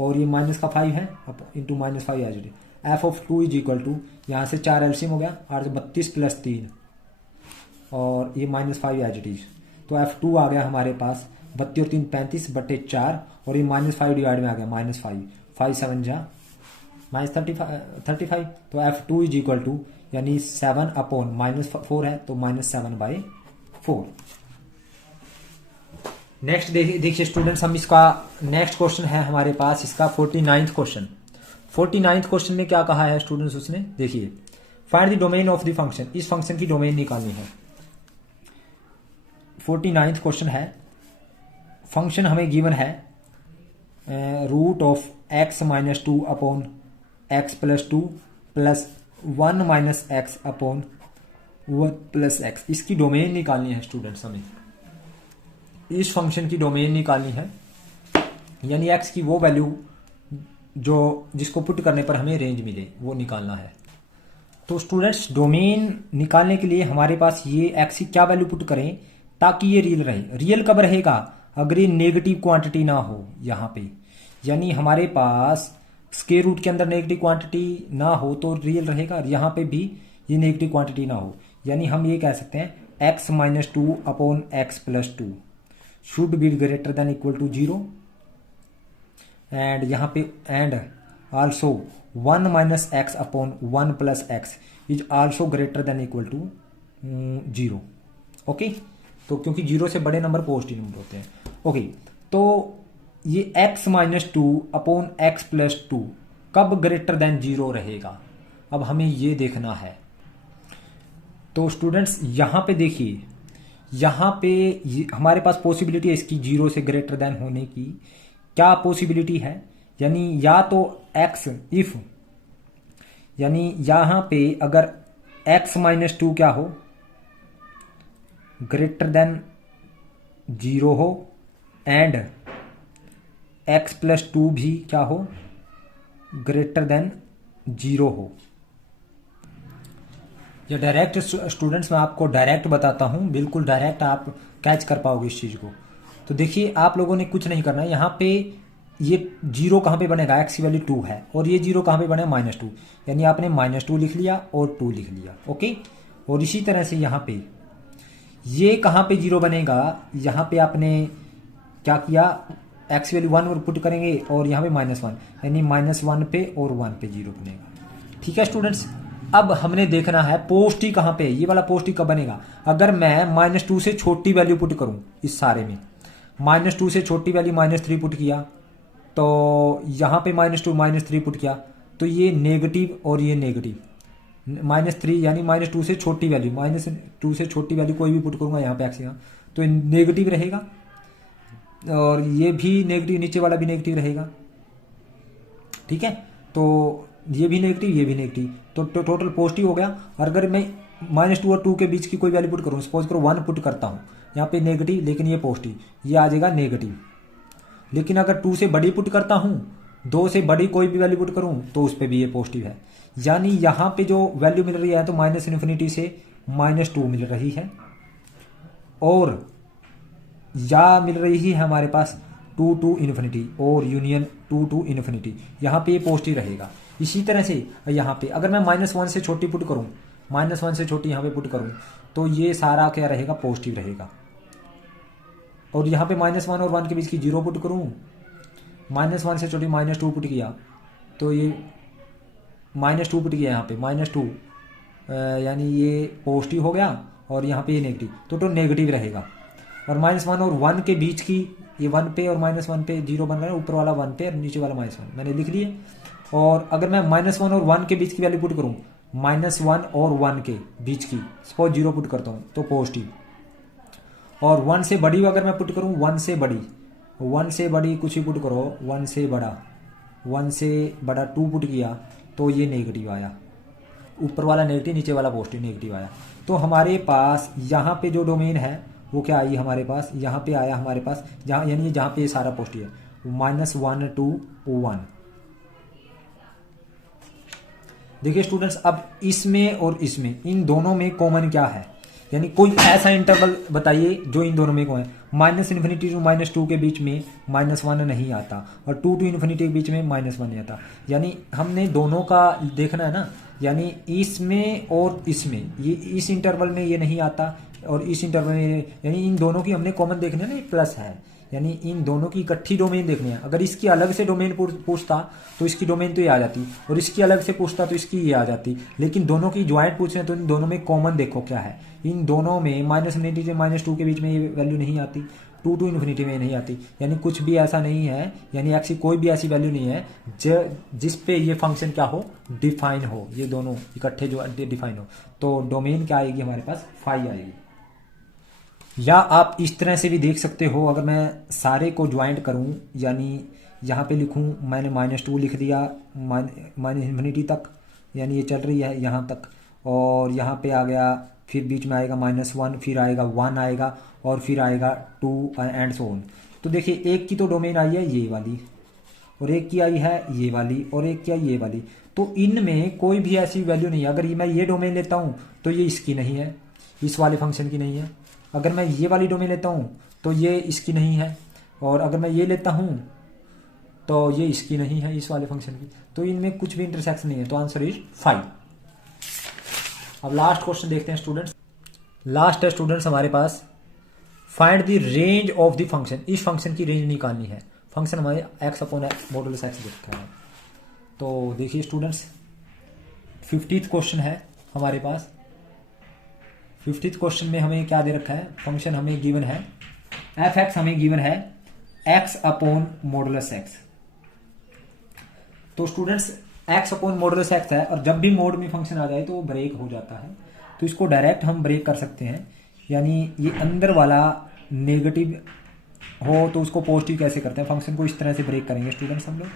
और ये माइनस का 5 है into minus 5 as, f of 2 is equal to, यहाँ से 4 एलसीएम हो गया 8 32 प्लस 3 और ये माइनस 5 एज इट इज। तो F2 आ गया हमारे पास 32 और 3 35/4 और ये माइनस 5 डिवाइड में आ गया माइनस 5 7 जा माइनस 35। तो F2 इज इक्वल टू, यानी 7 अपॉन माइनस 4 है तो माइनस 7/4। नेक्स्ट देखिए स्टूडेंट्स, हम इसका नेक्स्ट क्वेश्चन है हमारे पास इसका 49th क्वेश्चन। 49th क्वेश्चन में क्या कहा है स्टूडेंट्स, उसने देखिए find the domain of the function, इस फंक्शन की डोमेन निकालनी है। 49th क्वेश्चन है, फंक्शन हमें गिवन है root of x minus 2 upon x plus 2 plus 1 minus x upon 1 plus x, इसकी डोमेन निकालनी है स्टूडेंट्स हमें, इस फंक्शन की डोमेन निकालनी है, यानी x की वो वैल्यू जो जिसको पुट करने पर हमें रेंज मिले वो निकालना है। तो स्टूडेंट्स डोमेन निकालने के लिए हमारे पास ये x की क्या वैल्यू पुट करें ताकि ये रियल रहे। रियल कब रहेगा, अगर ये नेगेटिव क्वांटिटी ना हो यहाँ पे, यानी हमारे पास स्क्वायर रूट के अंदर नेगेटिव क्वांटिटी ना हो तो रियल रहेगा, यहाँ पे भी ये नेगेटिव क्वांटिटी ना हो, यानी हम ये कह सकते हैं x minus 2 upon x plus 2 should be greater than equal to 0 and यहाँ पे and also 1 minus x upon 1 plus x is also greater than equal to 0। Okay, तो क्योंकि 0 से बड़े नंबर पॉजिटिव नंबर होते हैं। ओके, तो ये x minus two upon x plus to कब ग्रेटर देन 0 रहेगा, अब हमें ये देखना है। तो स्टूडेंट्स यहाँ पे देखिए, यहाँ पे हमारे पास पॉसिबिलिटी है इसकी 0 से ग्रेटर देन होने की। क्या पॉसिबिलिटी है, यानी या तो x इफ, यानी यहाँ पे अगर x माइनस टू क्या हो, ग्रेटर देन 0 हो, एंड x प्लस टू भी क्या हो, ग्रेटर देन 0 हो। या डायरेक्ट स्टूडेंट्स मैं आपको डायरेक्ट बताता हूं, बिल्कुल डायरेक्ट आप कैच कर पाओगे इस चीज को। तो देखिए आप लोगों ने कुछ नहीं करना है, यहाँ पे ये 0 कहाँ पे बनेगा, x की वैल्यू 2 है, और ये 0 कहाँ पे बनेगा, -2, यानी आपने -2 लिख लिया और 2 लिख लिया। ओके, और इसी तरह से यहाँ पे ये कहाँ पे 0 बनेगा, यहाँ पे आपने क्या किया, x की वैल्यू 1 पुट करेंगे और यहाँ पे -1, यानी -1 पे और 1 पे 0 बनेगा। ठीक है स्टूडेंट्स, अब हमने देखना है पोस्ट ही कहाँ पे, ये वाला पोस्ट ही कब बनेगा, अगर मैं -2 से छोटी वैल्यू पुट करूं इस सारे में, -2 से छोटी वैल्यू -3 पुट किया, तो यहाँ पे -3 पुट किया, तो ये नेगेटिव और ये नेगेटिव, -3 यानी -2 से छोटी वैल्यू, -2 से छोटी वैल्यू कोई भी पुट करूंगा यहाँ पे x यहाँ, तो नेगेटिव रहेगा, और ये भी नेगेटिव, नीचे वाला भी नेगेटिव रहेगा। ठीक है, तो ये भी नेगेटिव, ये भी नेगेटिव, तो टोटल पॉजिटिव हो गया। और अगर मैं -2 और 2 के बीच की कोई वैल्यू पुट करूँ, सपोज करो 1 पुट करता हूँ, यहाँ पे नेगेटिव, लेकिन ये पॉजिटिव, ये आ जाएगा नेगेटिव। लेकिन अगर 2 से बड़ी पुट करता हूँ, 2 से बड़ी कोई भी वैल्यू पुट करूँ, तो उस पर भी ये पॉजिटिव है। यानी यहाँ पे जो वैल्यू मिल रही है तो -∞ से -2 मिल रही है, और या मिल रही है हमारे पास 2 to ∞, और यूनियन 2 to ∞, यहाँ पे ये पॉजिटिव रहेगा। इसी तरह से यहाँ पे अगर मैं -1 से छोटी पुट करूँ, -1 से छोटी यहाँ पे पुट करूँ, तो ये सारा क्या रहेगा, पॉजिटिव रहेगा। और यहाँ पे -1 और 1 के बीच की 0 पुट करूँ, -1 से छोटी -2 पुट किया, तो ये -2 पुट किया यहाँ पे -2, यानी ये पॉजिटिव हो गया, और यहाँ पे ये नेगेटिव, तो नेगेटिव रहेगा। और -1 और 1 के बीच की, ये 1 पे और -1 पे 0 बन रहा है, ऊपर वाला 1 पे और नीचे वाला -1 मैंने लिख लिए। और अगर मैं -1 और 1 के बीच की वैल्यू पुट करूँ, -1 और 1 के बीच की सपोज 0 पुट करता हूँ, तो पॉजिटिव। और 1 से बड़ी अगर मैं पुट करूँ, 1 से बड़ी कुछ भी पुट करो, 1 से बड़ा 2 पुट किया, तो ये नेगेटिव आया, ऊपर वाला नेगेटिव, नीचे वाला पॉजिटिव, नेगेटिव आया। तो हमारे पास यहाँ पे जो डोमेन है वो क्या आई हमारे पास, यहाँ पे आया हमारे पास, जहाँ यानी जहाँ पे ये सारा पॉजिटिव है, -1 to 1। देखिए स्टूडेंट्स, अब इसमें और इसमें, इन दोनों में कॉमन क्या है, यानी कोई ऐसा इंटरवल बताइए जो इन दोनों में कॉमन है। -∞ to -2 के बीच में -1 नहीं आता, और 2 to ∞ के बीच में -1 नहीं आता। यानी हमने दोनों का देखना है ना, यानी इसमें और इसमें, ये इस इंटरवल में ये नहीं आता, और इस इंटरवल में, यानी इन दोनों की हमने कॉमन देखनी है ना, प्लस है, यानी इन दोनों की इकट्ठी डोमेन देखनी है। अगर इसकी अलग से डोमेन पूछता तो इसकी डोमेन तो ये आ जाती, और इसकी अलग से पूछता तो इसकी ये आ जाती, लेकिन दोनों की ज्वाइंट पूछ रहे हैं तो इन दोनों में कॉमन देखो क्या है। इन दोनों में -∞ से -2 के बीच में ये वैल्यू नहीं आती, 2 to ∞ में नहीं आती, यानी कुछ भी ऐसा नहीं है, यानी एक्स कोई भी ऐसी वैल्यू नहीं है जिस पे ये फंक्शन क्या हो, डिफाइन हो, ये दोनों इकट्ठे जो डिफाइन हो, तो डोमेन क्या आएगी हमारे पास, फाई आएगी। या आप इस तरह से भी देख सकते हो, अगर मैं सारे को ज्वाइंट करूं, यानी यहाँ पे लिखूं, मैंने -2 लिख दिया ∞ तक, यानी ये चल रही है यहाँ तक, और यहाँ पे आ गया, फिर बीच में आएगा -1, फिर आएगा 1 आएगा, और फिर आएगा 2 एंड सो ऑन। तो देखिए एक की तो डोमेन आई है ये वाली, और एक की आई है ये वाली, और एक की आई ये वाली, तो इनमें कोई भी ऐसी वैल्यू नहीं है। अगर मैं ये डोमेन लेता हूँ तो ये इसकी नहीं है, इस वाले फंक्शन की नहीं है। अगर मैं ये वाली डोमेन लेता हूँ तो ये इसकी नहीं है, और अगर मैं ये लेता हूँ तो ये इसकी नहीं है, इस वाले फंक्शन की, तो इनमें कुछ भी इंटरसेक्शन नहीं है, तो आंसर इज 5। अब लास्ट क्वेश्चन देखते हैं स्टूडेंट्स। लास्ट है स्टूडेंट्स हमारे पास, find the range of the function. इस फंक्शन की रेंज निकालनी है। फंक्शन हमारे x/x मॉडुलस x दिखता है। तो देखिए स्टूडेंट्स, 50th क्वेश्चन है हमारे पास। 50th क्वेश्चन में हमें क्या दे रखा है, फंक्शन हमें गिवन है एफ एक्स, हमें गिवन है एक्स अपॉन मॉडुलस एक्स। तो students x upon modulus x है, और जब भी मोड में फंक्शन आ जाए तो वो ब्रेक हो जाता है, तो इसको डायरेक्ट हम ब्रेक कर सकते हैं। यानी ये अंदर वाला नेगेटिव हो तो उसको पॉजिटिव कैसे करते हैं, फंक्शन को इस तरह से ब्रेक करेंगे स्टूडेंट्स हम लोग।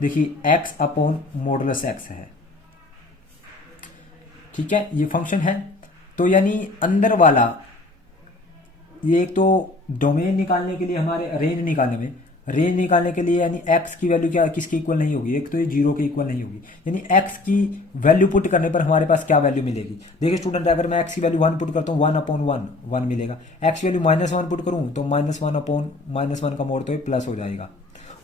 देखिए एक्स अपॉन मॉडुलस एक्स है, ठीक है, ये फंक्शन है। तो यानी अंदर वाला, ये एक तो डोमेन निकालने के लिए, हमारे रेंज निकालने के लिए, यानी एक्स की वैल्यू क्या किसके इक्वल नहीं होगी, एक तो ये 0 के इक्वल नहीं होगी। यानी एक्स की वैल्यू पुट करने पर हमारे पास क्या वैल्यू मिलेगी, देखिए स्टूडेंट, अगर मैं एक्स की वैल्यू 1 पुट करता हूँ 1 अपॉन 1 मिलेगा। एक्स की वैल्यू -1 पुट करूँ तो -1 अपॉन -1 का मोड तो ये प्लस हो जाएगा।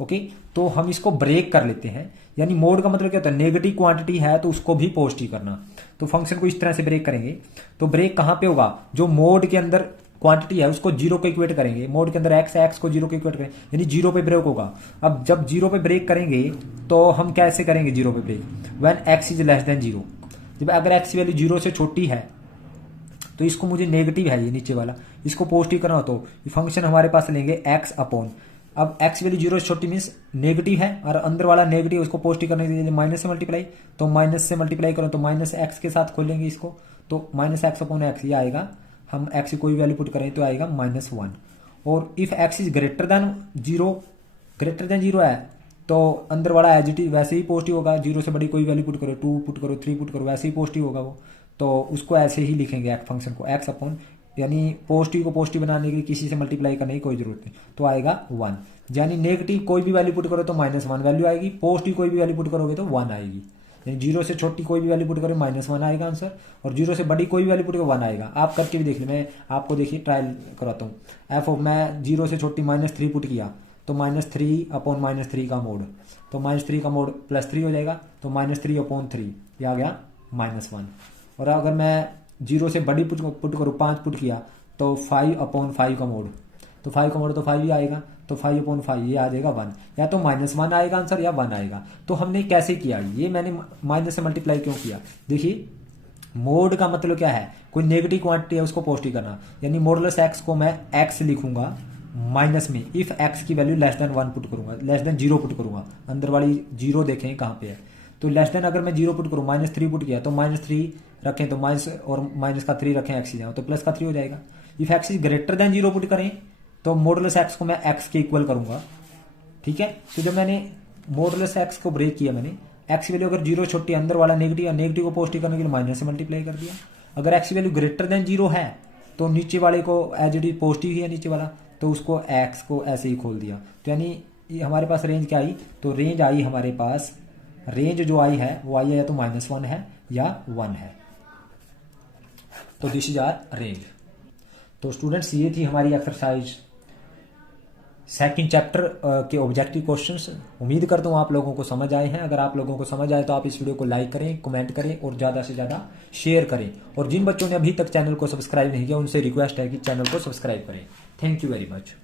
ओके, तो हम इसको ब्रेक कर लेते हैं। यानी मोड का मतलब क्या होता है, नेगेटिव क्वांटिटी है तो उसको भी पॉजिटिव करना। तो फंक्शन को इस तरह से ब्रेक करेंगे। तो ब्रेक कहां पे होगा, जो मोड के अंदर क्वांटिटी है उसको 0 को इक्वेट करेंगे, मोड के अंदर एक्स है, एक्स को 0 को इक्वेट करेंगे, यानी 0 पे ब्रेक होगा। अब जब 0 पे ब्रेक करेंगे तो हम कैसे करेंगे 0 पे break, when x is less than 0। जब अगर एक्स की वैल्यू 0 से छोटी है तो इसको मुझे नेगेटिव है ये नीचे वाला, इसको पॉजिटिव करना हो तो फंक्शन हमारे पास लेंगे एक्स अपॉन, अब एक्स वैल्यू 0 से छोटी मीन्स नेगेटिव है, और अंदर वाला नेगेटिव उसको पॉजिटिव करने के लिए माइनस से मल्टीप्लाई, तो माइनस से मल्टीप्लाई करो तो माइनस एक्स के साथ खोलेंगे इसको, तो माइनस एक्स अपॉन एक्स ये आएगा। हम एक्स की कोई वैल्यू पुट करें तो आएगा -1। और if x is greater then 0 है तो अंदर वाला एज इट इज वैसे ही पॉजिटिव होगा। 0 से बड़ी कोई वैल्यू पुट करो, 2 पुट करो, 3 पुट करो, वैसे ही पॉजिटिव होगा वो। तो उसको ऐसे ही लिखेंगे फंक्शन को एक्स अपॉन, यानी पॉजिटिव को पॉजिटिव बनाने के लिए किसी से मल्टीप्लाई करने की कोई जरूरत नहीं, तो आएगा 1। यानी नेगेटिव कोई भी वैल्यू पुट करो तो -1 वैल्यू आएगी, पॉजिटिव कोई भी वैल्यू पुट करोगे तो 1 आएगी। यानी 0 से छोटी कोई भी वैल्यू पुट करो -1 आएगा आंसर, और 0 से बड़ी कोई भी वैल्यू पुट करो 1 आएगा। आप करके भी देख लीजिए, मैं आपको देखिए ट्रायल कराता हूँ। एफ ऑफ मैं 0 से छोटी -3 पुट किया तो -3 अपॉन -3 का मोड, तो -3 का मोड +3 हो जाएगा, तो -3 अपॉन 3 ये आ गया -1। और अगर मैं 0 से बड़ी पुट करूँ 5 पुट किया तो 5 अपॉन 5 का मोड, तो 5 का मोड तो 5 ही आएगा, तो 5 अपॉन 5 ये आ जाएगा 1, या तो -1 आएगा आंसर या 1 आएगा। तो हमने कैसे किया, ये मैंने माइनस से मल्टीप्लाई क्यों किया, देखिए मोड का मतलब क्या है, कोई नेगेटिव क्वांटिटी है उसको पॉजिटिव करना। यानी मॉडुलस एक्स को मैं एक्स लिखूंगा माइनस में, इफ एक्स की वैल्यू लेस देन 1 पुट करूंगा, लेस देन 0 पुट करूंगा, अंदर वाली 0 देखें कहां पे है, तो लेस देन अगर मैं 0 पुट करूं, -3 पुट किया तो -3 रखें, तो माइनस और माइनस का 3 रखें, एक्स जाओ तो प्लस का 3 हो जाएगा। If x is greater then 0 put करें तो मॉडुलस एक्स को मैं एक्स के इक्वल करूंगा, ठीक है। तो जब मैंने मॉडुलस एक्स को ब्रेक किया, मैंने एक्स की वैल्यू अगर 0 छोटी, अंदर वाला नेगेटिव, या नेगेटिव को पॉजिटिव करने के लिए माइनस से मल्टीप्लाई कर दिया। अगर एक्स की वैल्यू ग्रेटर देन 0 है तो नीचे वाले को एज इट इज पॉजिटिव ही है नीचे वाला, तो उसको एक्स को ऐसे ही खोल दिया। तो यानी हमारे पास रेंज क्या आई, तो रेंज आई हमारे पास, रेंज जो आई है वो आई है या तो -1 है या 1 है, तो दिस इज आर रेंज। तो स्टूडेंट्स ये थी हमारी एक्सरसाइज सेकंड चैप्टर के ऑब्जेक्टिव क्वेश्चंस। उम्मीद करता हूँ आप लोगों को समझ आए हैं। अगर आप लोगों को समझ आए तो आप इस वीडियो को लाइक करें, कमेंट करें और ज़्यादा से ज़्यादा शेयर करें। और जिन बच्चों ने अभी तक चैनल को सब्सक्राइब नहीं किया उनसे रिक्वेस्ट है कि चैनल को सब्सक्राइब करें। Thank you very much.